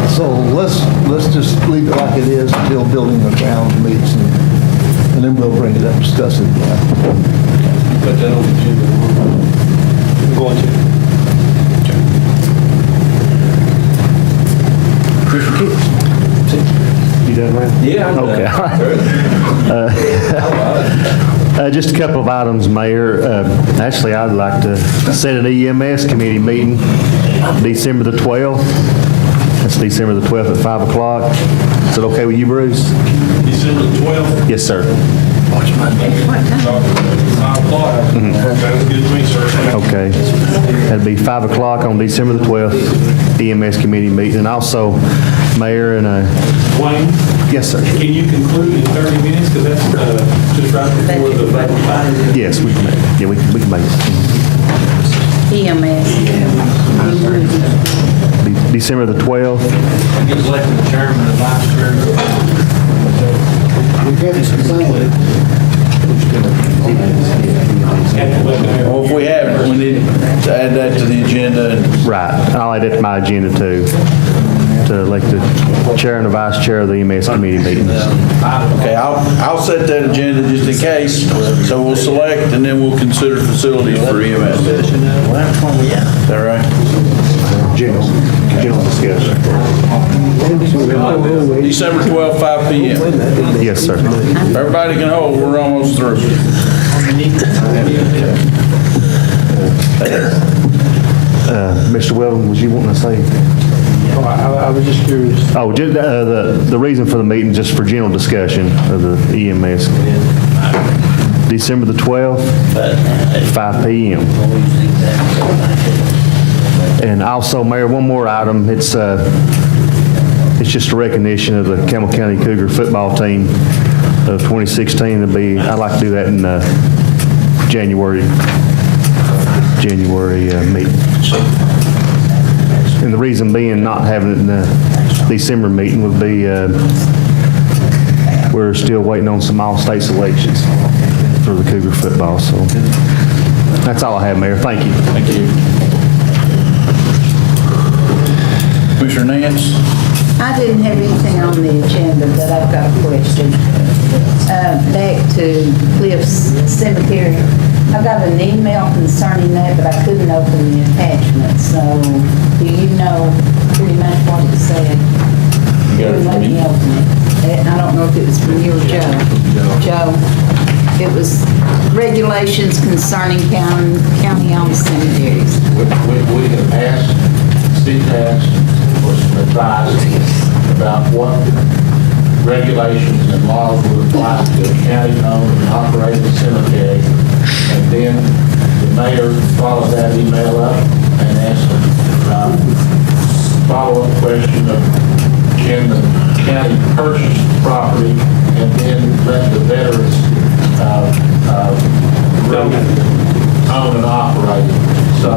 So let's just leave it like it is until building and grounds meets, and then we'll bring it up and discuss it. Put that on the agenda. I'm going to. Commissioner Kitts. You done, Ralph? Yeah, I'm done. Okay. Just a couple of items, Mayor. Actually, I'd like to set an EMS committee meeting December the 12th. That's December the 12th at 5 o'clock. Is it okay with you, Bruce? December the 12th. Yes, sir. Sounds good to me, sir. Okay. That'd be 5 o'clock on December the 12th, EMS committee meeting. And also, Mayor and, Wayne, yes, sir. can you conclude in 30 minutes, because that's just right before the vote? Yes, we can make it. Yeah, we can make it. EMS. December the 12th. He's elected the chairman and vice chair. Well, if we haven't, we need to add that to the agenda. Right. I'll add it to my agenda too, to elect the chair and the vice chair of the EMS committee meetings. Okay, I'll set that agenda just in case, so we'll select and then we'll consider facilities for EMS. Is that right? General discussion. December 12th, 5 p.m. Yes, sir. Everybody can hold, we're almost through. Mr. Weldon, was you wanting to say? I was just curious. Oh, just, the reason for the meeting, just for general discussion of the EMS. December the 12th, 5 p.m. And also, Mayor, one more item. It's just a recognition of the Campbell County Cougar football team of 2016. I'd like to do that in January meeting. And the reason being not having it in the December meeting would be we're still waiting on some all-state selections for the Cougar football. So that's all I have, Mayor. Thank you. Thank you. Commissioner Nance? I didn't have anything on the agenda, but I've got a question. Back to Cliff's Cemetery. I got an email concerning that, but I couldn't open the attachment. So do you know pretty much what it said? Let me open it. I don't know if it was from you or Joe. Joe. It was regulations concerning county-owned cemeteries. We have asked, Steve asked for some advice about what regulations and laws would apply to a county-owned and operated cemetery. And then the mayor followed that email up and asked a follow-up question of can the county purchase the property and then let the veterans own and operate. So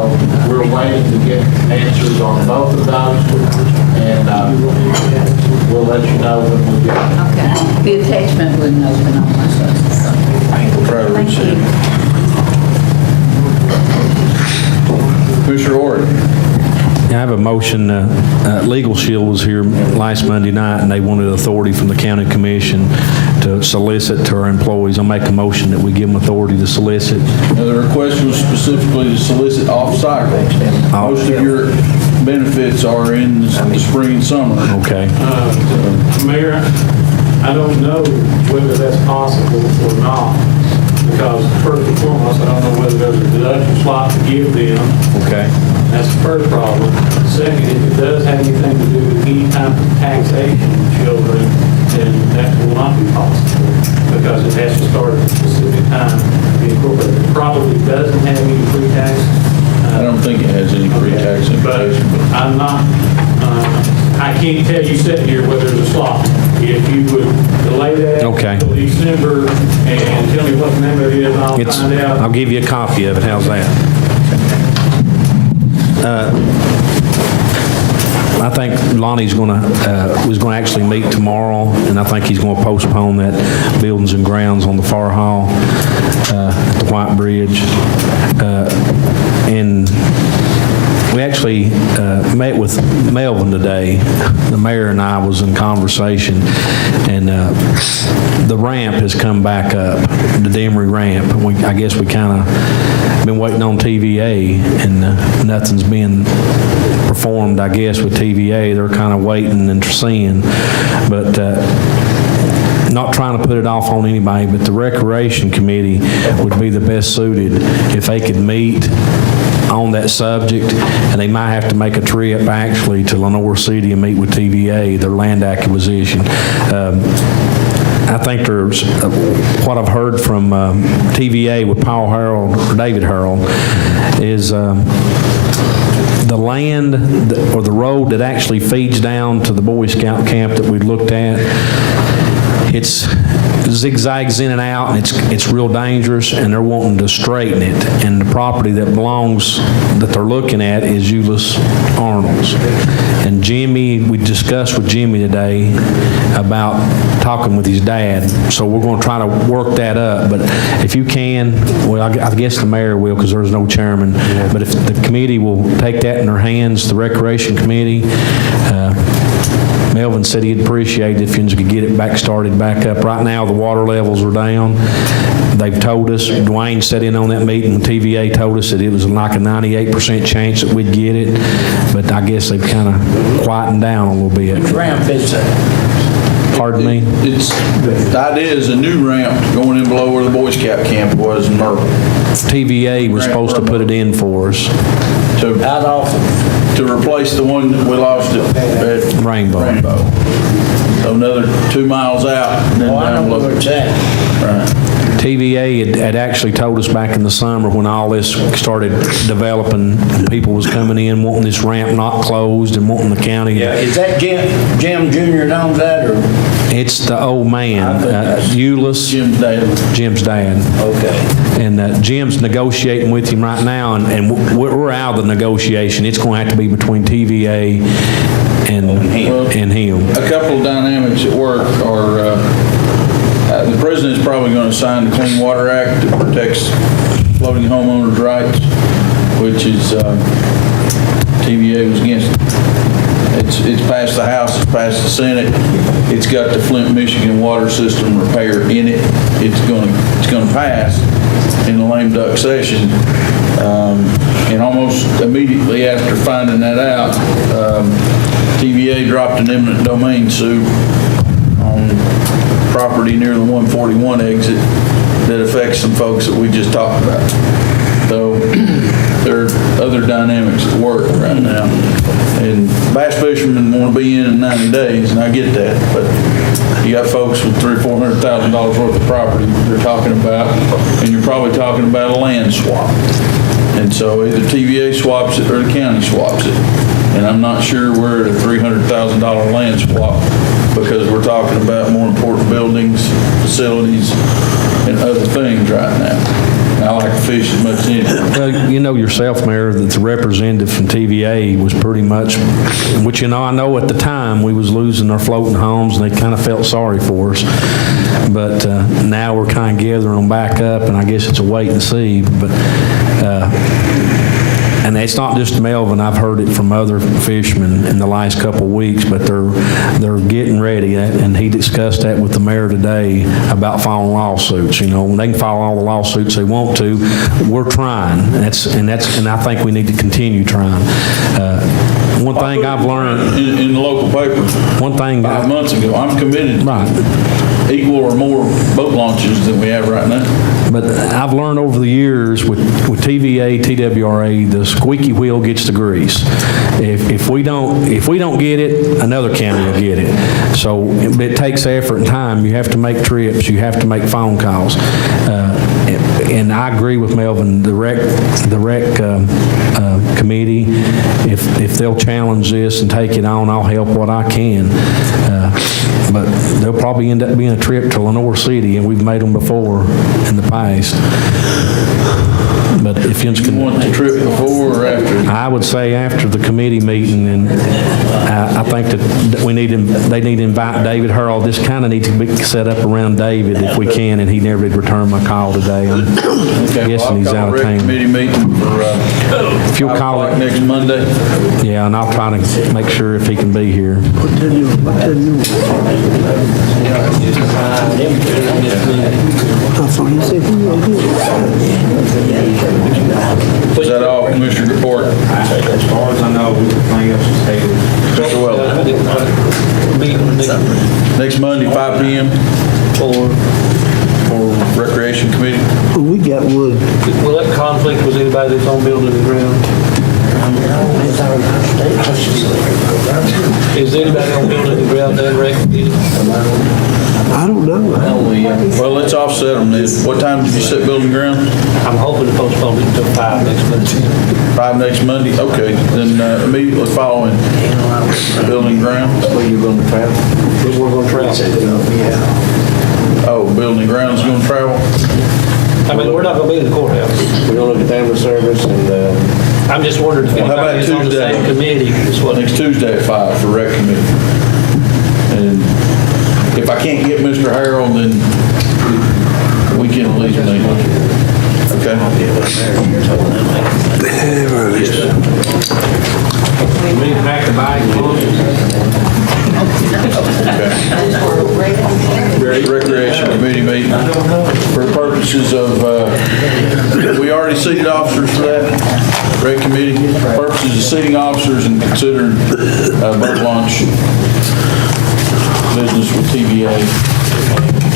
we're waiting to get answers on both of those, and we'll let you know when we get it. Okay. The attachment wouldn't open on my phone. We'll try to reach it. Commissioner Ord. I have a motion, Legal Shield was here last Monday night, and they wanted authority from the county commission to solicit to our employees. I'll make a motion that we give them authority to solicit. Now, the request was specifically to solicit off-cycle. Most of your benefits are in the spring and summer. Okay. Mayor, I don't know whether that's possible or not, because first and foremost, I don't know whether there's a deduction slot to give them. Okay. That's the first problem. Second, if it does have anything to do with any type of taxation of children, then that will not be possible, because it has to start at a specific time to be incorporated. It probably doesn't have any pre-tax. I don't think it has any pre-tax implication. But I'm not, I can't tell you sitting here whether there's a slot. If you would delay that until December and tell me what the name of it is, I'll find out. I'll give you a copy of it. How's that? I think Lonnie's was going to actually meet tomorrow, and I think he's going to postpone that buildings and grounds on the Far Hall at the White Bridge. And we actually met with Melvin today. The mayor and I was in conversation, and the ramp has come back up, the Demery ramp. I guess we kind of been waiting on TVA, and nothing's been performed, I guess, with TVA. They're kind of waiting and seeing, but not trying to put it off on anybody, but the Recreation Committee would be the best suited if they could meet on that subject, and they might have to make a trip actually to Lenore City and meet with TVA, their land acquisition. I think there's, what I've heard from TVA with Paul Harrell, or David Harrell, is the land or the road that actually feeds down to the Boy Scout camp that we looked at, it's zigzags in and out, and it's real dangerous, and they're wanting to straighten it. And the property that belongs, that they're looking at, is Euless Arnold's. And Jimmy, we discussed with Jimmy today about talking with his dad, so we're going to try to work that up. But if you can, well, I guess the mayor will, because there's no chairman, but if the committee will take that in their hands, the Recreation Committee, Melvin said he'd appreciate it if you could get it started back up. Right now, the water levels are down. They've told us, Dwayne sat in on that meeting, the TVA told us that it was like a 98% chance that we'd get it, but I guess they've kind of quietened down a little bit. Ramp is that? Pardon me? The idea is a new ramp going in below where the Boy Scout camp was in Myrtle. TVA was supposed to put it in for us. How often? To replace the one that we lost at Rainbow. So another 2 miles out. And then I down know below. where it's at. Right. TVA had actually told us back in the summer when all this started developing, people was coming in wanting this ramp not closed and wanting the county. Yeah, is that Jim Jr. that owns that, or? It's the old man, Euless. Jim's dad. Okay. And Jim's negotiating with him right now, and we're out of the negotiation. It's going to have to be between TVA and him. A couple of dynamics at work are, the president's probably going to sign the Clean Water Act that protects floating homeowners' rights, which is, TVA was against it. It's passed the House, it's passed the Senate, it's got the Flint, Michigan water system repair in it. It's going to pass in the lame duck session. And almost immediately after finding that out, TVA dropped an eminent domain suit on property near the 141 exit that affects some folks that we just talked about. So there are other dynamics at work right now. And bass fishermen want to be in 90 days, and I get that, but you got folks with $300,000 or $400,000 worth of property they're talking about, and you're probably talking about a land swap. And so either TVA swaps it or the county swaps it. And I'm not sure we're at a $300,000 land swap, because we're talking about more important buildings, facilities, and other things right now. I like to fish as much as anything. Well, you know yourself, Mayor, that the representative from TVA was pretty much, which, I know at the time we was losing our floating homes, and they kind of felt sorry for us. But now we're kind of gathering them back up, and I guess it's a wait and see. But and it's not just Melvin. I've heard it from other fishermen in the last couple of weeks, but they're getting ready. And he discussed that with the mayor today about filing lawsuits. They can file all the lawsuits they want to. We're trying. And I think we need to continue trying. One thing I've learned in the local paper. One thing 5 months ago, I'm committed to equal or more boat launches than we have right now. But I've learned over the years with TVA, TWRA, the squeaky wheel gets the grease. If we don't get it, another county will get it. So it takes effort and time. You have to make trips. You have to make phone calls. And I agree with Melvin. The rec committee, if they'll challenge this and take it on, I'll help what I can. But they'll probably end up being a trip to Lenore City, and we've made them before in the past. But if you want the trip before or after? I would say after the committee meeting, and I think that they need to invite David Harrell. This kind of needs to be set up around David if we can, and he never did return my call today. I'm guessing he's out of town. Committee meeting for if you'll call it next Monday. Yeah, and I'll try to make sure if he can be here. Is that all, Commissioner Report? As far as I know, everything else is tabled. Mr. Weller. Next Monday, 5 p.m. for Recreation Committee. We got wood. Will that conflict with anybody that's on building and ground? Is anybody on building and ground that rec? I don't know. Well, let's offset them then. What time did you set building ground? I'm hoping to postpone it until 5 next Monday. 5 next Monday? Okay, then immediately following building grounds. Where you going to travel? We're going to travel. Oh, building grounds going to travel? I mean, we're not going to be in the courthouse. We're going to look at ambulance service and, I'm just wondering if Well, how about anybody is on the Tuesday? same committee. is what- Next Tuesday at 5 for rec committee. And if I can't get Mr. Harrell, then we can at least meet. Okay? We need to pack the bag. Recreation committee meeting for purposes of, we already seated officers for that, rec committee, purposes of seating officers and considering boat launch business with TVA.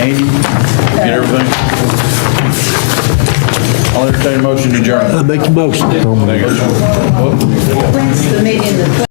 Andy, get everything? I'll entertain a motion to adjourn. I make the motion. When's the meeting?